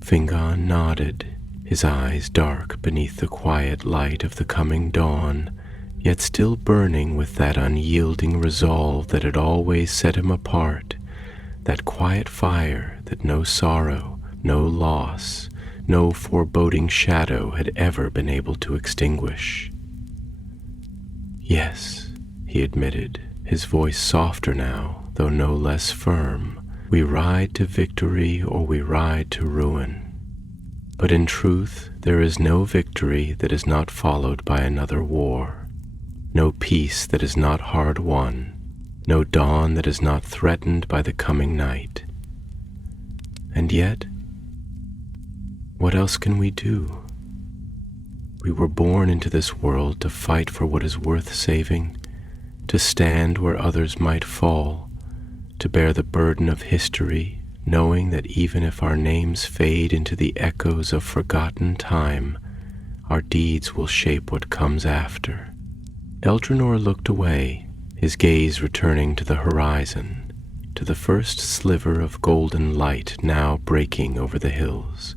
Fingon nodded, his eyes dark beneath the quiet light of the coming dawn, yet still burning with that unyielding resolve that had always set him apart, that quiet fire that no sorrow, no loss, no foreboding shadow had ever been able to extinguish. "Yes," he admitted, his voice softer now, though no less firm, "we ride to victory or we ride to ruin. But in truth, there is no victory that is not followed by another war, no peace that is not hard won, no dawn that is not threatened by the coming night. And yet, what else can we do? We were born into this world to fight for what is worth saving, to stand where others might fall, to bear the burden of history, knowing that even if our names fade into the echoes of forgotten time, our deeds will shape what comes after." Eldanor looked away, his gaze returning to the horizon, to the first sliver of golden light now breaking over the hills,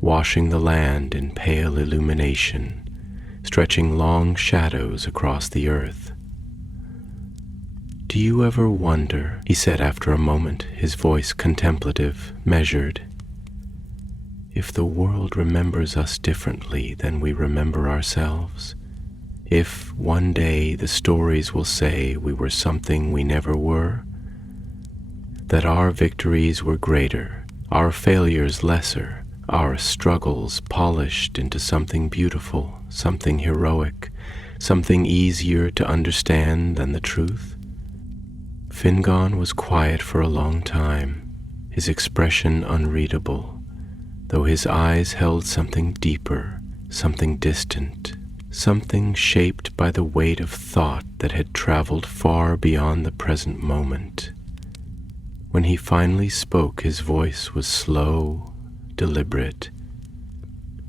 washing the land in pale illumination, stretching long shadows across the earth. "Do you ever wonder," he said after a moment, his voice contemplative, measured, "if the world remembers us differently than we remember ourselves? If one day the stories will say we were something we never were? That our victories were greater, our failures lesser, our struggles polished into something beautiful, something heroic, something easier to understand than the truth?" Fingon was quiet for a long time, his expression unreadable, though his eyes held something deeper, something distant, something shaped by the weight of thought that had traveled far beyond the present moment. When he finally spoke, his voice was slow, deliberate.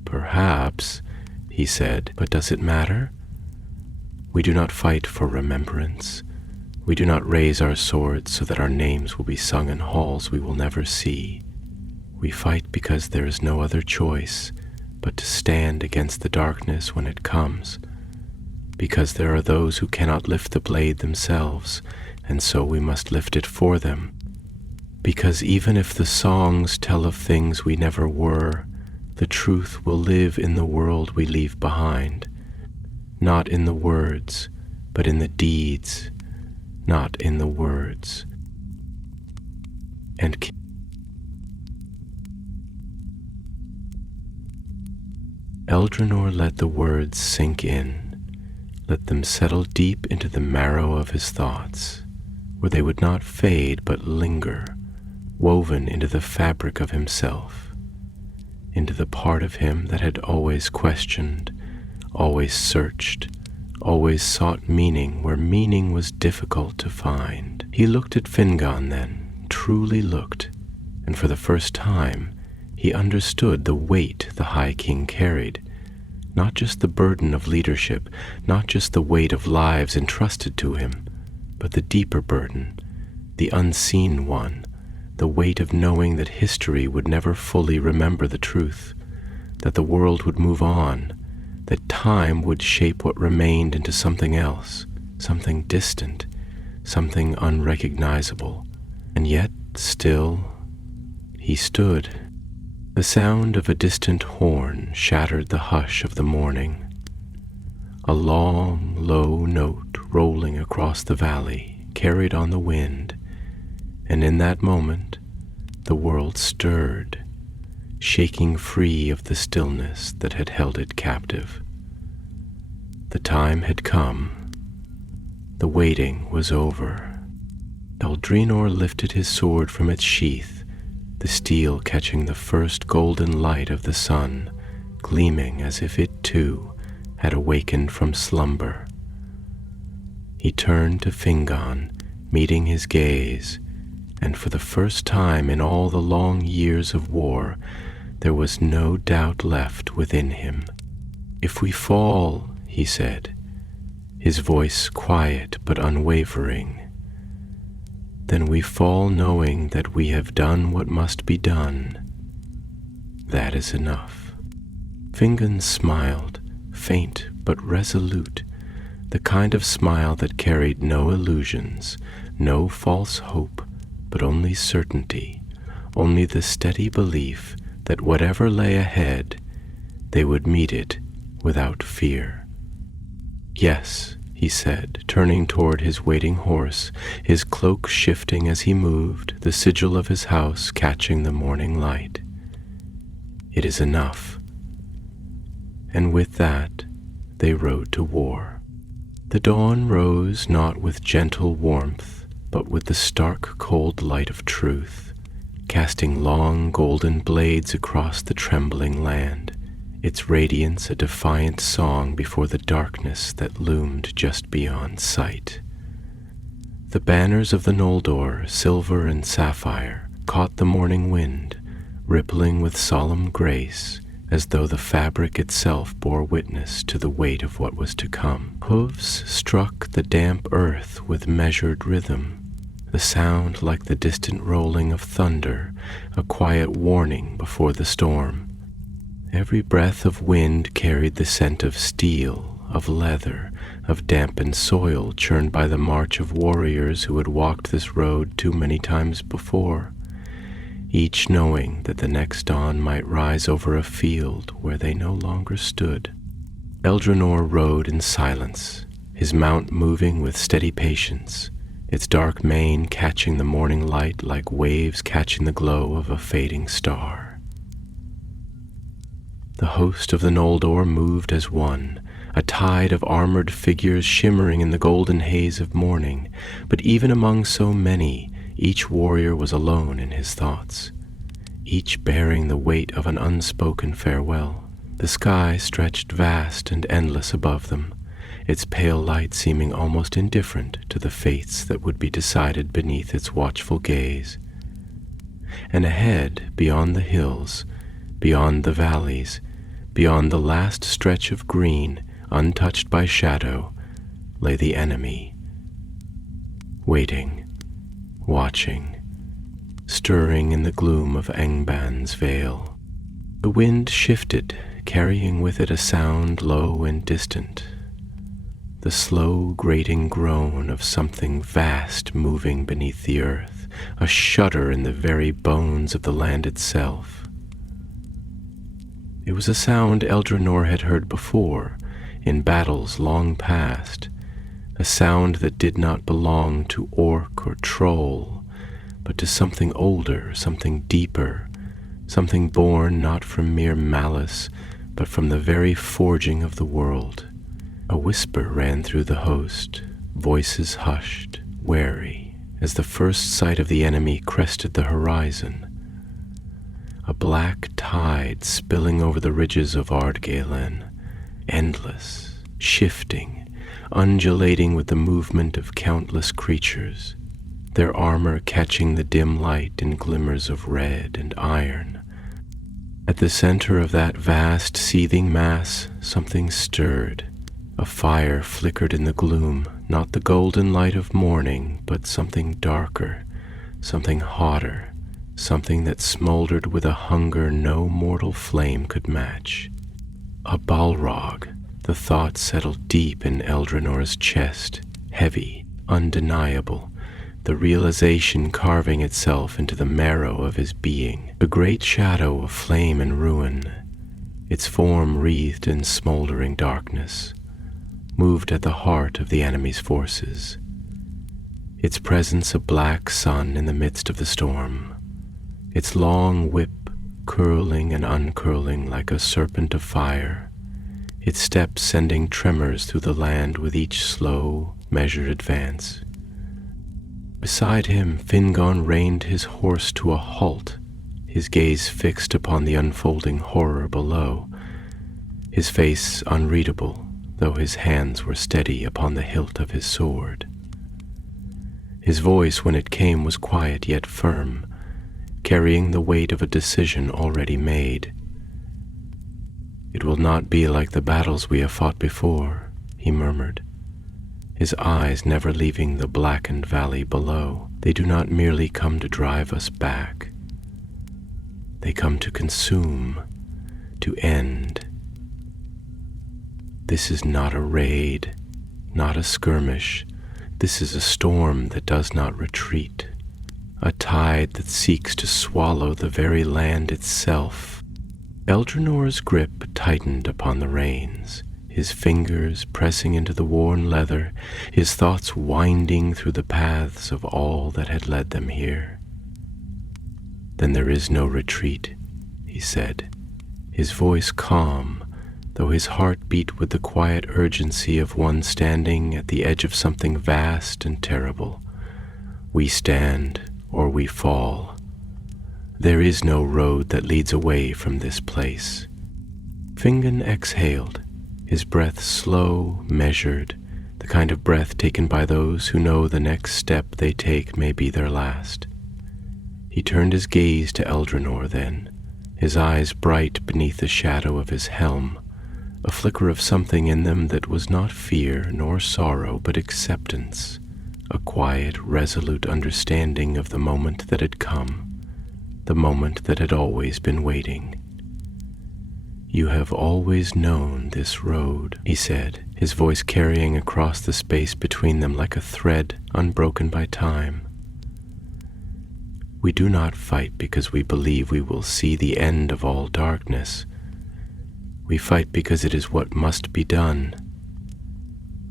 "Perhaps," he said, "but does it matter? We do not fight for remembrance. We do not raise our swords so that our names will be sung in halls we will never see. We fight because there is no other choice but to stand against the darkness when it comes, because there are those who cannot lift the blade themselves, and so we must lift it for them, because even if the songs tell of things we never were, the truth will live in the world we leave behind, not in the words, but in the deeds, not in the words." And Eldanor let the words sink in, let them settle deep into the marrow of his thoughts, where they would not fade but linger, woven into the fabric of himself, into the part of him that had always questioned, always searched, always sought meaning where meaning was difficult to find. He looked at Fingon then, truly looked, and for the first time he understood the weight the High King carried, not just the burden of leadership, not just the weight of lives entrusted to him, but the deeper burden, the unseen one, the weight of knowing that history would never fully remember the truth, that the world would move on, that time would shape what remained into something else, something distant, something unrecognizable. And yet, still, he stood. The sound of a distant horn shattered the hush of the morning. A long, low note rolling across the valley, carried on the wind, and in that moment, the world stirred, shaking free of the stillness that had held it captive. The time had come. The waiting was over. Eldrinor lifted his sword from its sheath, the steel catching the first golden light of the sun, gleaming as if it too had awakened from slumber. He turned to Fingon, meeting his gaze, and for the first time in all the long years of war, there was no doubt left within him. "If we fall," he said, his voice quiet but unwavering, "then we fall knowing that we have done what must be done. That is enough." Fingon smiled, faint but resolute, the kind of smile that carried no illusions, no false hope, but only certainty, only the steady belief that whatever lay ahead, they would meet it without fear. "Yes," he said, turning toward his waiting horse, his cloak shifting as he moved, the sigil of his house catching the morning light. "It is enough." And with that, they rode to war. The dawn rose not with gentle warmth, but with the stark cold light of truth, casting long golden blades across the trembling land, its radiance a defiant song before the darkness that loomed just beyond sight. The banners of the Noldor, silver and sapphire, caught the morning wind, rippling with solemn grace, as though the fabric itself bore witness to the weight of what was to come. Hooves struck the damp earth with measured rhythm, the sound like the distant rolling of thunder, a quiet warning before the storm. Every breath of wind carried the scent of steel, of leather, of dampened soil churned by the march of warriors who had walked this road too many times before, each knowing that the next dawn might rise over a field where they no longer stood. Eldrinor rode in silence, his mount moving with steady patience, its dark mane catching the morning light like waves catching the glow of a fading star. The host of the Noldor moved as one, a tide of armored figures shimmering in the golden haze of morning, but even among so many, each warrior was alone in his thoughts, each bearing the weight of an unspoken farewell. The sky stretched vast and endless above them, its pale light seeming almost indifferent to the fates that would be decided beneath its watchful gaze. And ahead, beyond the hills, beyond the valleys, beyond the last stretch of green, untouched by shadow, lay the enemy, waiting, watching, stirring in the gloom of Angban's vale. The wind shifted, carrying with it a sound low and distant, the slow grating groan of something vast moving beneath the earth, a shudder in the very bones of the land itself. It was a sound Eldrinor had heard before, in battles long past, a sound that did not belong to orc or troll, but to something older, something deeper, something born not from mere malice, but from the very forging of the world. A whisper ran through the host, voices hushed, wary, as the first sight of the enemy crested the horizon. A black tide spilling over the ridges of Ardgalen, endless, shifting, undulating with the movement of countless creatures, their armor catching the dim light in glimmers of red and iron. At the center of that vast, seething mass, something stirred. A fire flickered in the gloom, not the golden light of morning, but something darker, something hotter, something that smoldered with a hunger no mortal flame could match. A Balrog. The thought settled deep in Eldranor's chest, heavy, undeniable, the realization carving itself into the marrow of his being. A great shadow of flame and ruin, its form wreathed in smoldering darkness, moved at the heart of the enemy's forces, its presence a black sun in the midst of the storm, its long whip curling and uncurling like a serpent of fire, its steps sending tremors through the land with each slow, measured advance. Beside him, Fingon reined his horse to a halt, his gaze fixed upon the unfolding horror below, his face unreadable, though his hands were steady upon the hilt of his sword. His voice, when it came, was quiet yet firm, carrying the weight of a decision already made. "It will not be like the battles we have fought before," he murmured, his eyes never leaving the blackened valley below. "They do not merely come to drive us back. They come to consume, to end. This is not a raid, not a skirmish. This is a storm that does not retreat, a tide that seeks to swallow the very land itself." Eldranor's grip tightened upon the reins, his fingers pressing into the worn leather, his thoughts winding through the paths of all that had led them here. "Then there is no retreat," he said, his voice calm, though his heart beat with the quiet urgency of one standing at the edge of something vast and terrible. "We stand or we fall. There is no road that leads away from this place." Fingon exhaled, his breath slow, measured, the kind of breath taken by those who know the next step they take may be their last. He turned his gaze to Eldranor then, his eyes bright beneath the shadow of his helm, a flicker of something in them that was not fear nor sorrow but acceptance, a quiet, resolute understanding of the moment that had come, the moment that had always been waiting. "You have always known this road," he said, his voice carrying across the space between them like a thread unbroken by time. "We do not fight because we believe we will see the end of all darkness. We fight because it is what must be done,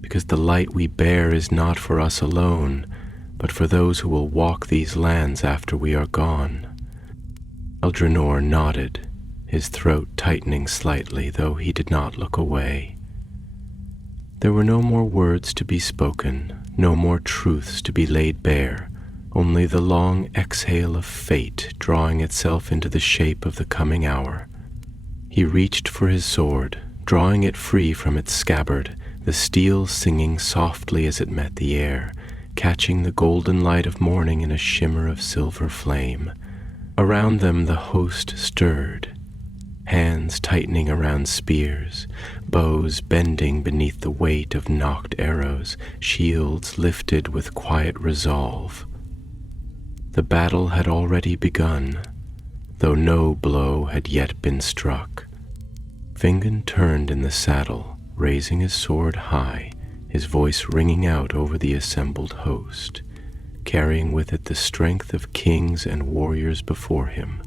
because the light we bear is not for us alone, but for those who will walk these lands after we are gone." Eldranor nodded, his throat tightening slightly, though he did not look away. There were no more words to be spoken, no more truths to be laid bare, only the long exhale of fate drawing itself into the shape of the coming hour. He reached for his sword, drawing it free from its scabbard, the steel singing softly as it met the air, catching the golden light of morning in a shimmer of silver flame. Around them the host stirred, hands tightening around spears, bows bending beneath the weight of nocked arrows, shields lifted with quiet resolve. The battle had already begun, though no blow had yet been struck. Fingon turned in the saddle, raising his sword high, his voice ringing out over the assembled host, carrying with it the strength of kings and warriors before him,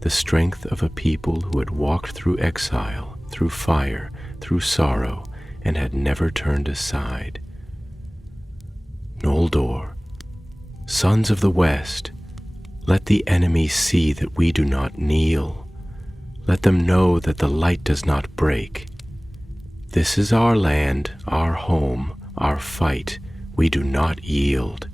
the strength of a people who had walked through exile, through fire, through sorrow, and had never turned aside. "Noldor, sons of the West, let the enemy see that we do not kneel. Let them know that the light does not break. This is our land, our home, our fight. We do not yield."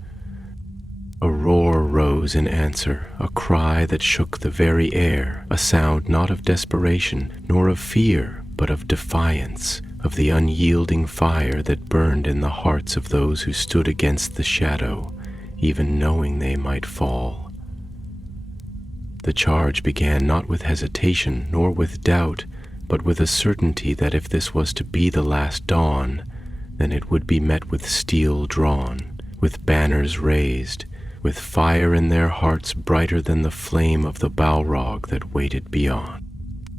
A roar rose in answer, a cry that shook the very air, a sound not of desperation, nor of fear, but of defiance, of the unyielding fire that burned in the hearts of those who stood against the shadow, even knowing they might fall. The charge began not with hesitation, nor with doubt, but with a certainty that if this was to be the last dawn, then it would be met with steel drawn, with banners raised, with fire in their hearts brighter than the flame of the Balrog that waited beyond.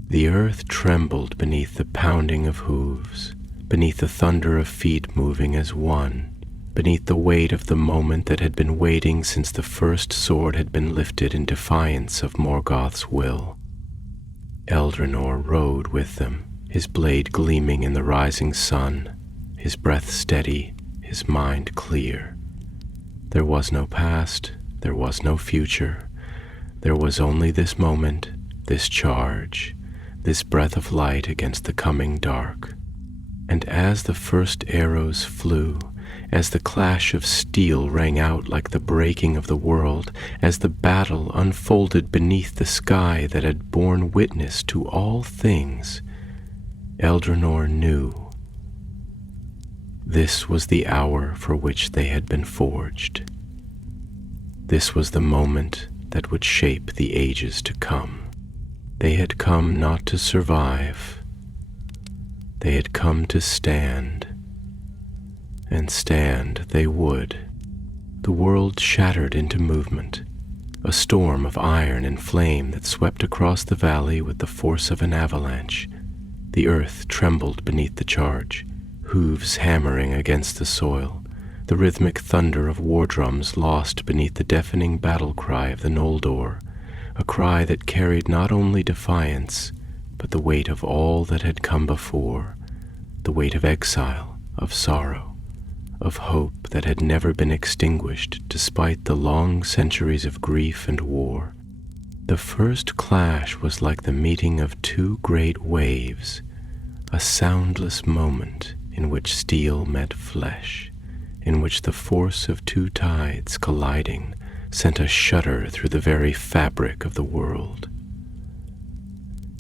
The earth trembled beneath the pounding of hooves, beneath the thunder of feet moving as one, beneath the weight of the moment that had been waiting since the first sword had been lifted in defiance of Morgoth's will. Eldrinor rode with them, his blade gleaming in the rising sun, his breath steady, his mind clear. There was no past, there was no future. There was only this moment, this charge, this breath of light against the coming dark. And as the first arrows flew, as the clash of steel rang out like the breaking of the world, as the battle unfolded beneath the sky that had borne witness to all things, Eldrinor knew this was the hour for which they had been forged. This was the moment that would shape the ages to come. They had come not to survive. They had come to stand. And stand they would. The world shattered into movement, a storm of iron and flame that swept across the valley with the force of an avalanche. The earth trembled beneath the charge, hooves hammering against the soil, the rhythmic thunder of war drums lost beneath the deafening battle cry of the Noldor, a cry that carried not only defiance, but the weight of all that had come before, the weight of exile, of sorrow, of hope that had never been extinguished despite the long centuries of grief and war. The first clash was like the meeting of two great waves, a soundless moment in which steel met flesh, in which the force of two tides colliding sent a shudder through the very fabric of the world.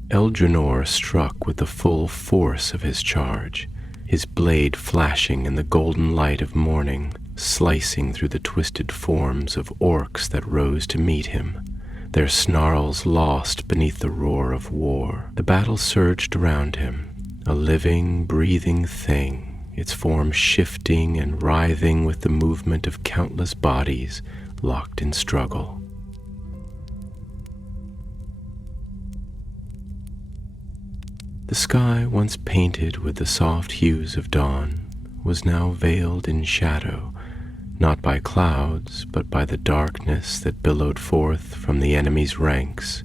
Eldrinor struck with the full force of his charge, his blade flashing in the golden light of morning, slicing through the twisted forms of orcs that rose to meet him, their snarls lost beneath the roar of war. The battle surged around him, a living, breathing thing, its form shifting and writhing with the movement of countless bodies locked in struggle. The sky, once painted with the soft hues of dawn, was now veiled in shadow, not by clouds, but by the darkness that billowed forth from the enemy's ranks,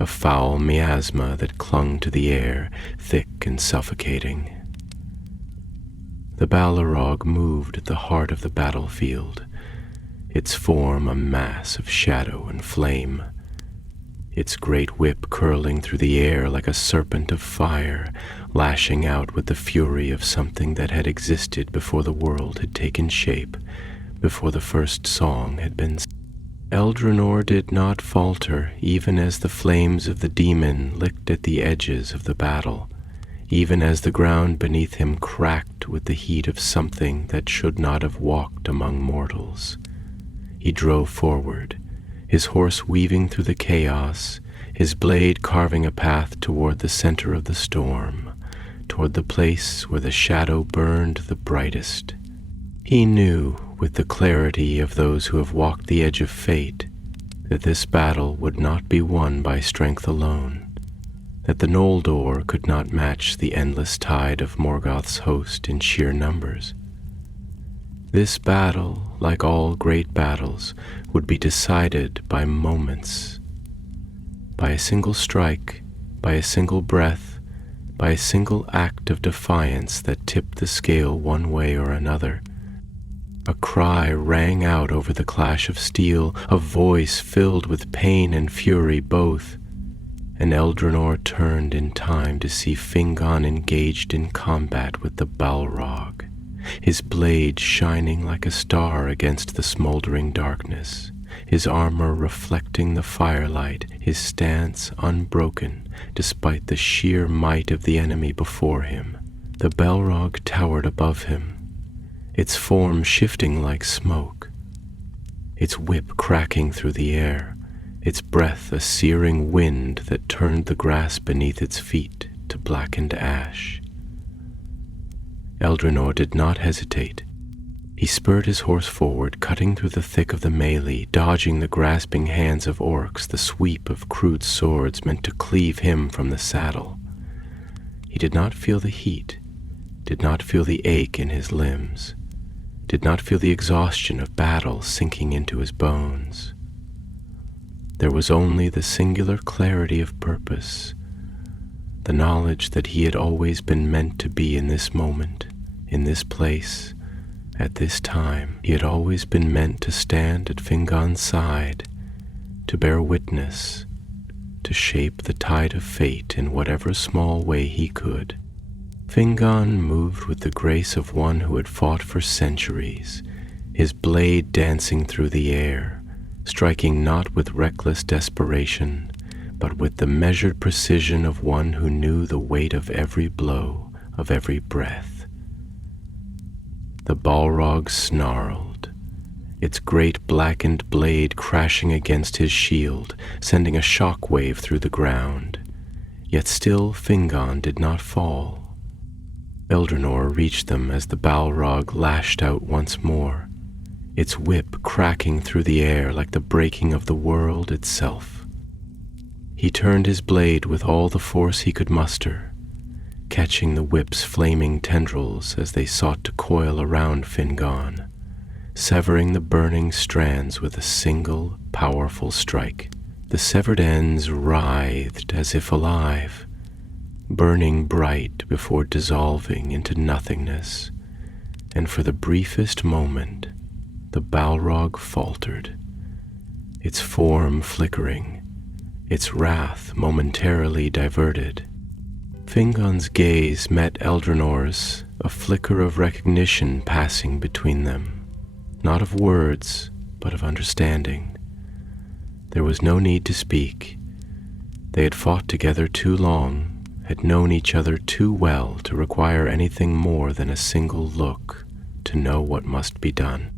a foul miasma that clung to the air, thick and suffocating. The Balrog moved at the heart of the battlefield, its form a mass of shadow and flame, its great whip curling through the air like a serpent of fire, lashing out with the fury of something that had existed before the world had taken shape, before the first song had been sung. Eldrinor did not falter, even as the flames of the demon licked at the edges of the battle, even as the ground beneath him cracked with the heat of something that should not have walked among mortals. He drove forward, his horse weaving through the chaos, his blade carving a path toward the center of the storm, toward the place where the shadow burned the brightest. He knew, with the clarity of those who have walked the edge of fate, that this battle would not be won by strength alone, that the Noldor could not match the endless tide of Morgoth's host in sheer numbers. This battle, like all great battles, would be decided by moments, by a single strike, by a single breath, by a single act of defiance that tipped the scale one way or another. A cry rang out over the clash of steel, a voice filled with pain and fury both, and Eldrinor turned in time to see Fingon engaged in combat with the Balrog, his blade shining like a star against the smoldering darkness, his armor reflecting the firelight, his stance unbroken despite the sheer might of the enemy before him. The Balrog towered above him, its form shifting like smoke, its whip cracking through the air, its breath a searing wind that turned the grass beneath its feet to blackened ash. Eldrinor did not hesitate. He spurred his horse forward, cutting through the thick of the melee, dodging the grasping hands of orcs, the sweep of crude swords meant to cleave him from the saddle. He did not feel the heat, did not feel the ache in his limbs, did not feel the exhaustion of battle sinking into his bones. There was only the singular clarity of purpose, the knowledge that he had always been meant to be in this moment, in this place, at this time. He had always been meant to stand at Fingon's side, to bear witness, to shape the tide of fate in whatever small way he could. Fingon moved with the grace of one who had fought for centuries, his blade dancing through the air, striking not with reckless desperation, but with the measured precision of one who knew the weight of every blow, of every breath. The Balrog snarled, its great blackened blade crashing against his shield, sending a shock wave through the ground. Yet still Fingon did not fall. Eldrinor reached them as the Balrog lashed out once more, its whip cracking through the air like the breaking of the world itself. He turned his blade with all the force he could muster, catching the whip's flaming tendrils as they sought to coil around Fingon, severing the burning strands with a single powerful strike. The severed ends writhed as if alive, burning bright before dissolving into nothingness, and for the briefest moment the Balrog faltered, its form flickering, its wrath momentarily diverted. Fingon's gaze met Eldrinor's, a flicker of recognition passing between them, not of words, but of understanding. There was no need to speak. They had fought together too long, had known each other too well to require anything more than a single look to know what must be done.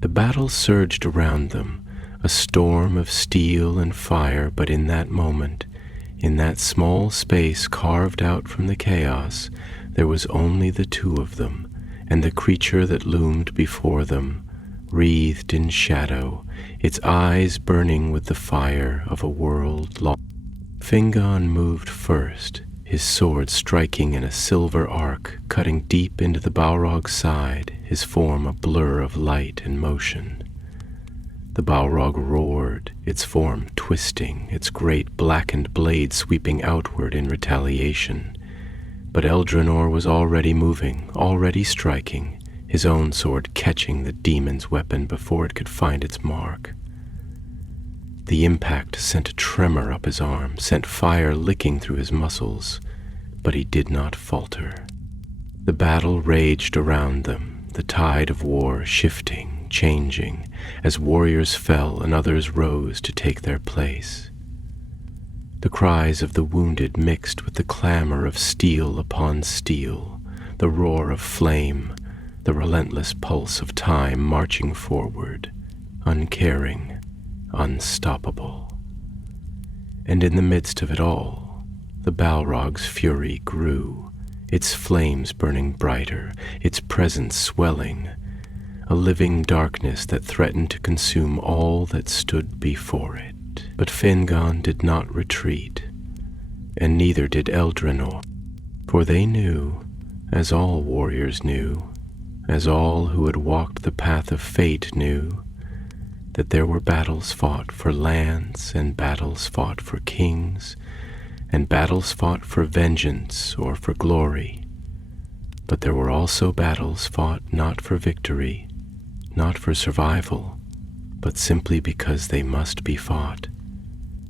The battle surged around them, a storm of steel and fire, but in that moment, in that small space carved out from the chaos, there was only the two of them, and the creature that loomed before them, wreathed in shadow, its eyes burning with the fire of a world long. Fingon moved first, his sword striking in a silver arc, cutting deep into the Balrog's side, his form a blur of light and motion. The Balrog roared, its form twisting, its great blackened blade sweeping outward in retaliation. But Eldrinor was already moving, already striking, his own sword catching the demon's weapon before it could find its mark. The impact sent a tremor up his arm, sent fire licking through his muscles, but he did not falter. The battle raged around them, the tide of war shifting, changing, as warriors fell and others rose to take their place. The cries of the wounded mixed with the clamor of steel upon steel, the roar of flame, the relentless pulse of time marching forward, uncaring, unstoppable. And in the midst of it all, the Balrog's fury grew, its flames burning brighter, its presence swelling, a living darkness that threatened to consume all that stood before it. But Fingon did not retreat, and neither did Eldrinor, for they knew, as all warriors knew, as all who had walked the path of fate knew, that there were battles fought for lands, and battles fought for kings, and battles fought for vengeance or for glory. But there were also battles fought not for victory, not for survival, but simply because they must be fought,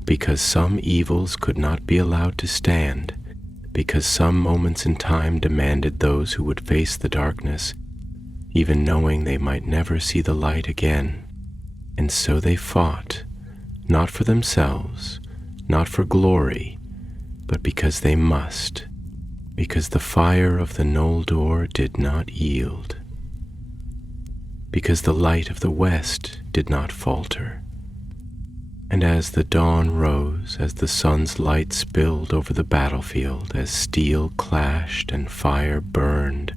because some evils could not be allowed to stand, because some moments in time demanded those who would face the darkness, even knowing they might never see the light again. And so they fought, not for themselves, not for glory, but because they must, because the fire of the Noldor did not yield, because the light of the west did not falter. And as the dawn rose, as the sun's light spilled over the battlefield, as steel clashed and fire burned,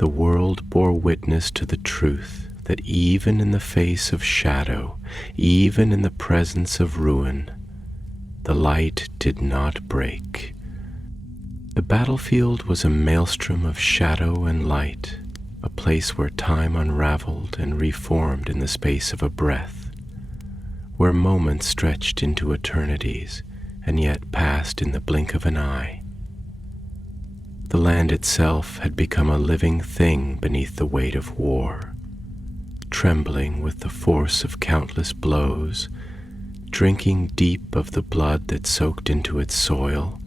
the world bore witness to the truth that even in the face of shadow, even in the presence of ruin, the light did not break. The battlefield was a maelstrom of shadow and light, a place where time unraveled and reformed in the space of a breath, where moments stretched into eternities and yet passed in the blink of an eye. The land itself had become a living thing beneath the weight of war, trembling with the force of countless blows, drinking deep of the blood that soaked into its soil,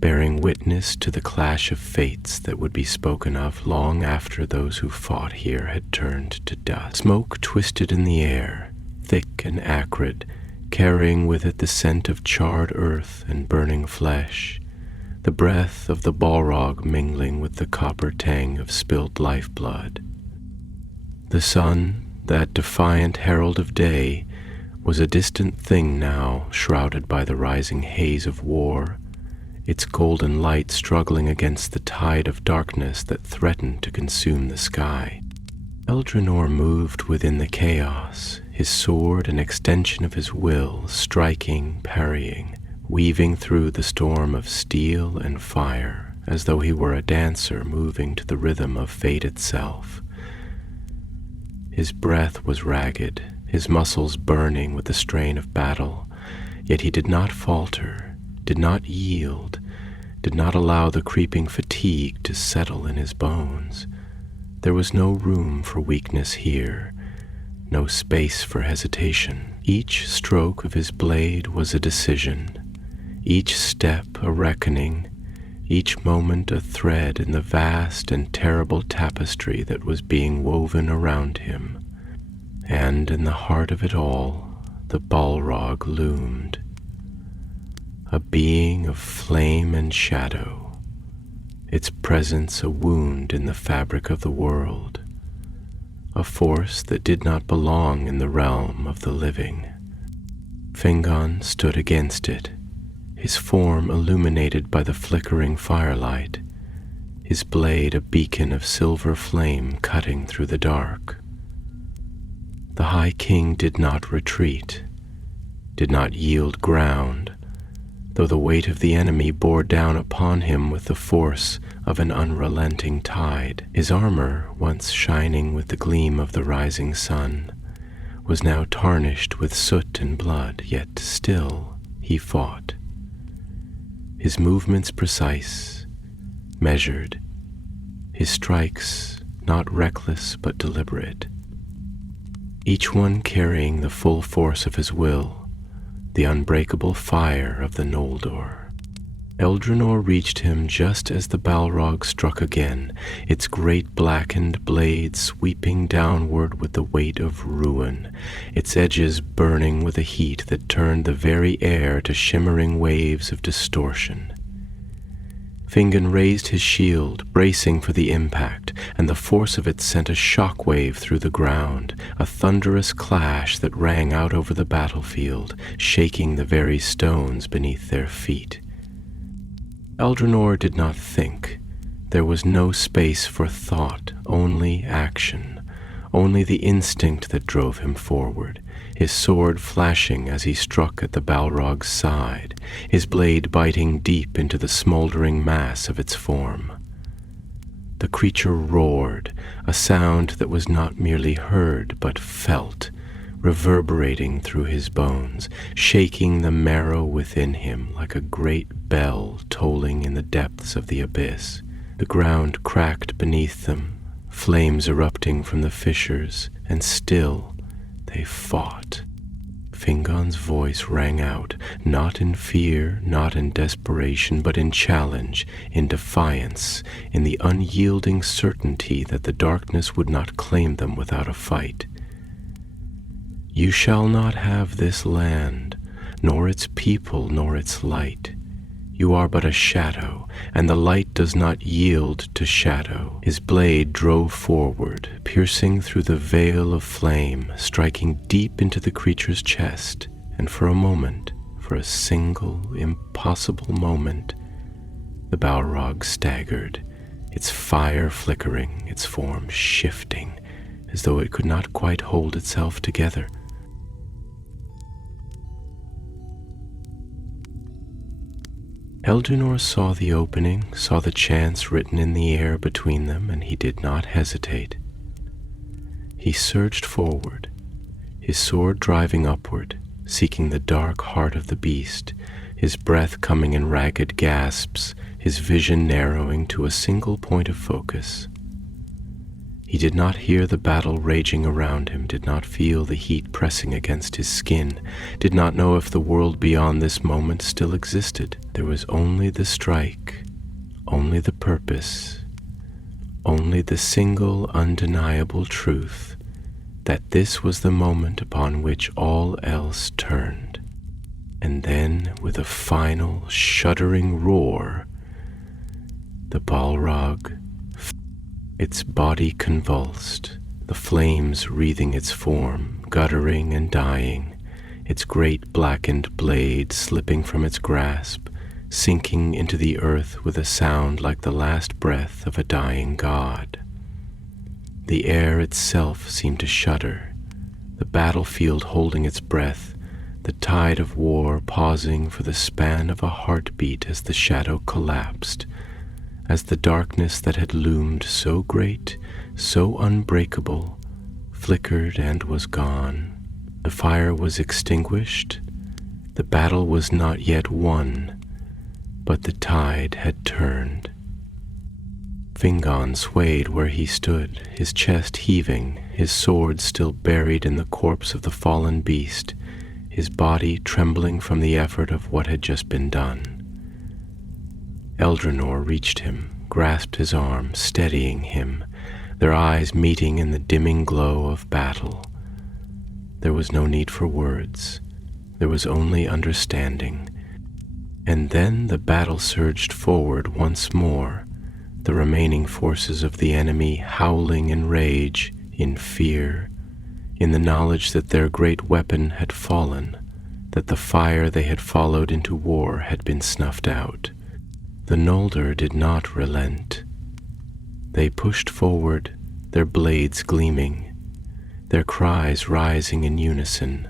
bearing witness to the clash of fates that would be spoken of long after those who fought here had turned to dust. Smoke twisted in the air, thick and acrid, carrying with it the scent of charred earth and burning flesh, the breath of the Balrog mingling with the copper tang of spilled lifeblood. The sun, that defiant herald of day, was a distant thing now, shrouded by the rising haze of war, its golden light struggling against the tide of darkness that threatened to consume the sky. Eldrinor moved within the chaos, his sword an extension of his will, striking, parrying, weaving through the storm of steel and fire, as though he were a dancer moving to the rhythm of fate itself. His breath was ragged, his muscles burning with the strain of battle, yet he did not falter, did not yield, did not allow the creeping fatigue to settle in his bones. There was no room for weakness here, no space for hesitation. Each stroke of his blade was a decision, each step a reckoning, each moment a thread in the vast and terrible tapestry that was being woven around him. And in the heart of it all, the Balrog loomed, a being of flame and shadow, its presence a wound in the fabric of the world, a force that did not belong in the realm of the living. Fingon stood against it, his form illuminated by the flickering firelight, his blade a beacon of silver flame cutting through the dark. The High King did not retreat, did not yield ground, though the weight of the enemy bore down upon him with the force of an unrelenting tide. His armor, once shining with the gleam of the rising sun, was now tarnished with soot and blood, yet still he fought. His movements precise, measured, his strikes not reckless but deliberate, each one carrying the full force of his will, the unbreakable fire of the Noldor. Eldrinor reached him just as the Balrog struck again, its great blackened blade sweeping downward with the weight of ruin, its edges burning with a heat that turned the very air to shimmering waves of distortion. Fingon raised his shield, bracing for the impact, and the force of it sent a shockwave through the ground, a thunderous clash that rang out over the battlefield, shaking the very stones beneath their feet. Eldrinor did not think. There was no space for thought, only action, only the instinct that drove him forward, his sword flashing as he struck at the Balrog's side, his blade biting deep into the smoldering mass of its form. The creature roared, a sound that was not merely heard but felt, reverberating through his bones, shaking the marrow within him like a great bell tolling in the depths of the abyss. The ground cracked beneath them, flames erupting from the fissures, and still they fought. Fingon's voice rang out, not in fear, not in desperation, but in challenge, in defiance, in the unyielding certainty that the darkness would not claim them without a fight. You shall not have this land, nor its people, nor its light. You are but a shadow, and the light does not yield to shadow. His blade drove forward, piercing through the veil of flame, striking deep into the creature's chest, and for a moment, for a single, impossible moment, the Balrog staggered, its fire flickering, its form shifting, as though it could not quite hold itself together. Eldrinor saw the opening, saw the chance written in the air between them, and he did not hesitate. He surged forward, his sword driving upward, seeking the dark heart of the beast, his breath coming in ragged gasps, his vision narrowing to a single point of focus. He did not hear the battle raging around him, did not feel the heat pressing against his skin, did not know if the world beyond this moment still existed. There was only the strike, only the purpose, only the single undeniable truth that this was the moment upon which all else turned. And then, with a final shuddering roar, the Balrog, its body convulsed, the flames wreathing its form, guttering and dying, its great blackened blade slipping from its grasp, sinking into the earth with a sound like the last breath of a dying god. The air itself seemed to shudder, the battlefield holding its breath, the tide of war pausing for the span of a heartbeat as the shadow collapsed, as the darkness that had loomed so great, so unbreakable, flickered and was gone. The fire was extinguished, the battle was not yet won, but the tide had turned. Fingon swayed where he stood, his chest heaving, his sword still buried in the corpse of the fallen beast, his body trembling from the effort of what had just been done. Eldrinor reached him, grasped his arm, steadying him, their eyes meeting in the dimming glow of battle. There was no need for words. There was only understanding. And then the battle surged forward once more, the remaining forces of the enemy howling in rage, in fear, in the knowledge that their great weapon had fallen, that the fire they had followed into war had been snuffed out. The Noldor did not relent. They pushed forward, their blades gleaming, their cries rising in unison,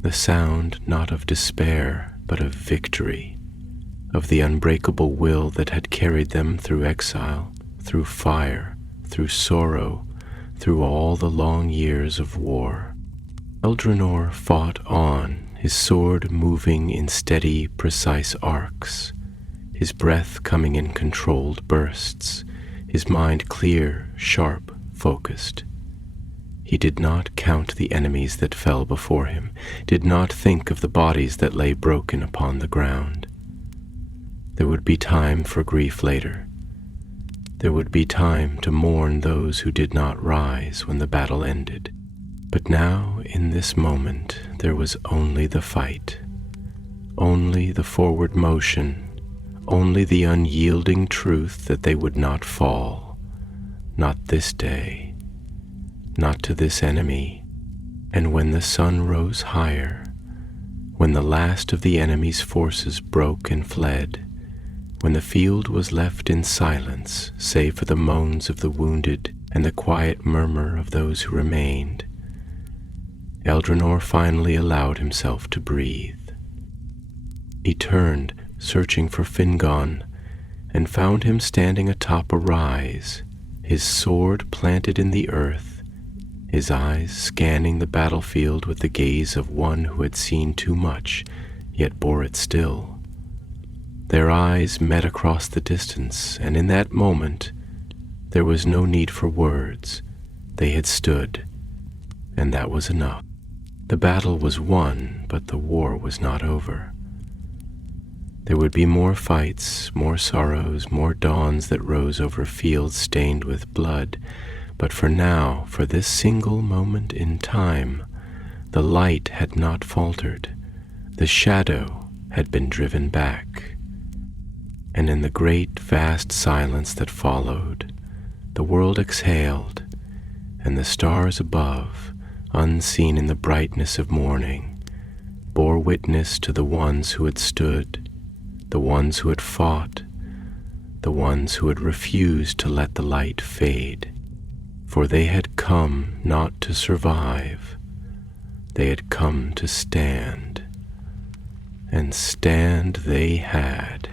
the sound not of despair, but of victory, of the unbreakable will that had carried them through exile, through fire, through sorrow, through all the long years of war. Eldrinor fought on, his sword moving in steady, precise arcs, his breath coming in controlled bursts, his mind clear, sharp, focused. He did not count the enemies that fell before him, did not think of the bodies that lay broken upon the ground. There would be time for grief later. There would be time to mourn those who did not rise when the battle ended. But now, in this moment, there was only the fight, only the forward motion, only the unyielding truth that they would not fall, not this day, not to this enemy. And when the sun rose higher, when the last of the enemy's forces broke and fled, when the field was left in silence, save for the moans of the wounded and the quiet murmur of those who remained, Eldrinor finally allowed himself to breathe. He turned, searching for Fingon, and found him standing atop a rise, his sword planted in the earth, his eyes scanning the battlefield with the gaze of one who had seen too much, yet bore it still. Their eyes met across the distance, and in that moment there was no need for words. They had stood, and that was enough. The battle was won, but the war was not over. There would be more fights, more sorrows, more dawns that rose over fields stained with blood, but for now, for this single moment in time, the light had not faltered. The shadow had been driven back. And in the great, vast silence that followed, the world exhaled, and the stars above, unseen in the brightness of morning, bore witness to the ones who had stood, the ones who had fought, the ones who had refused to let the light fade, for they had come not to survive, they had come to stand, and stand they had.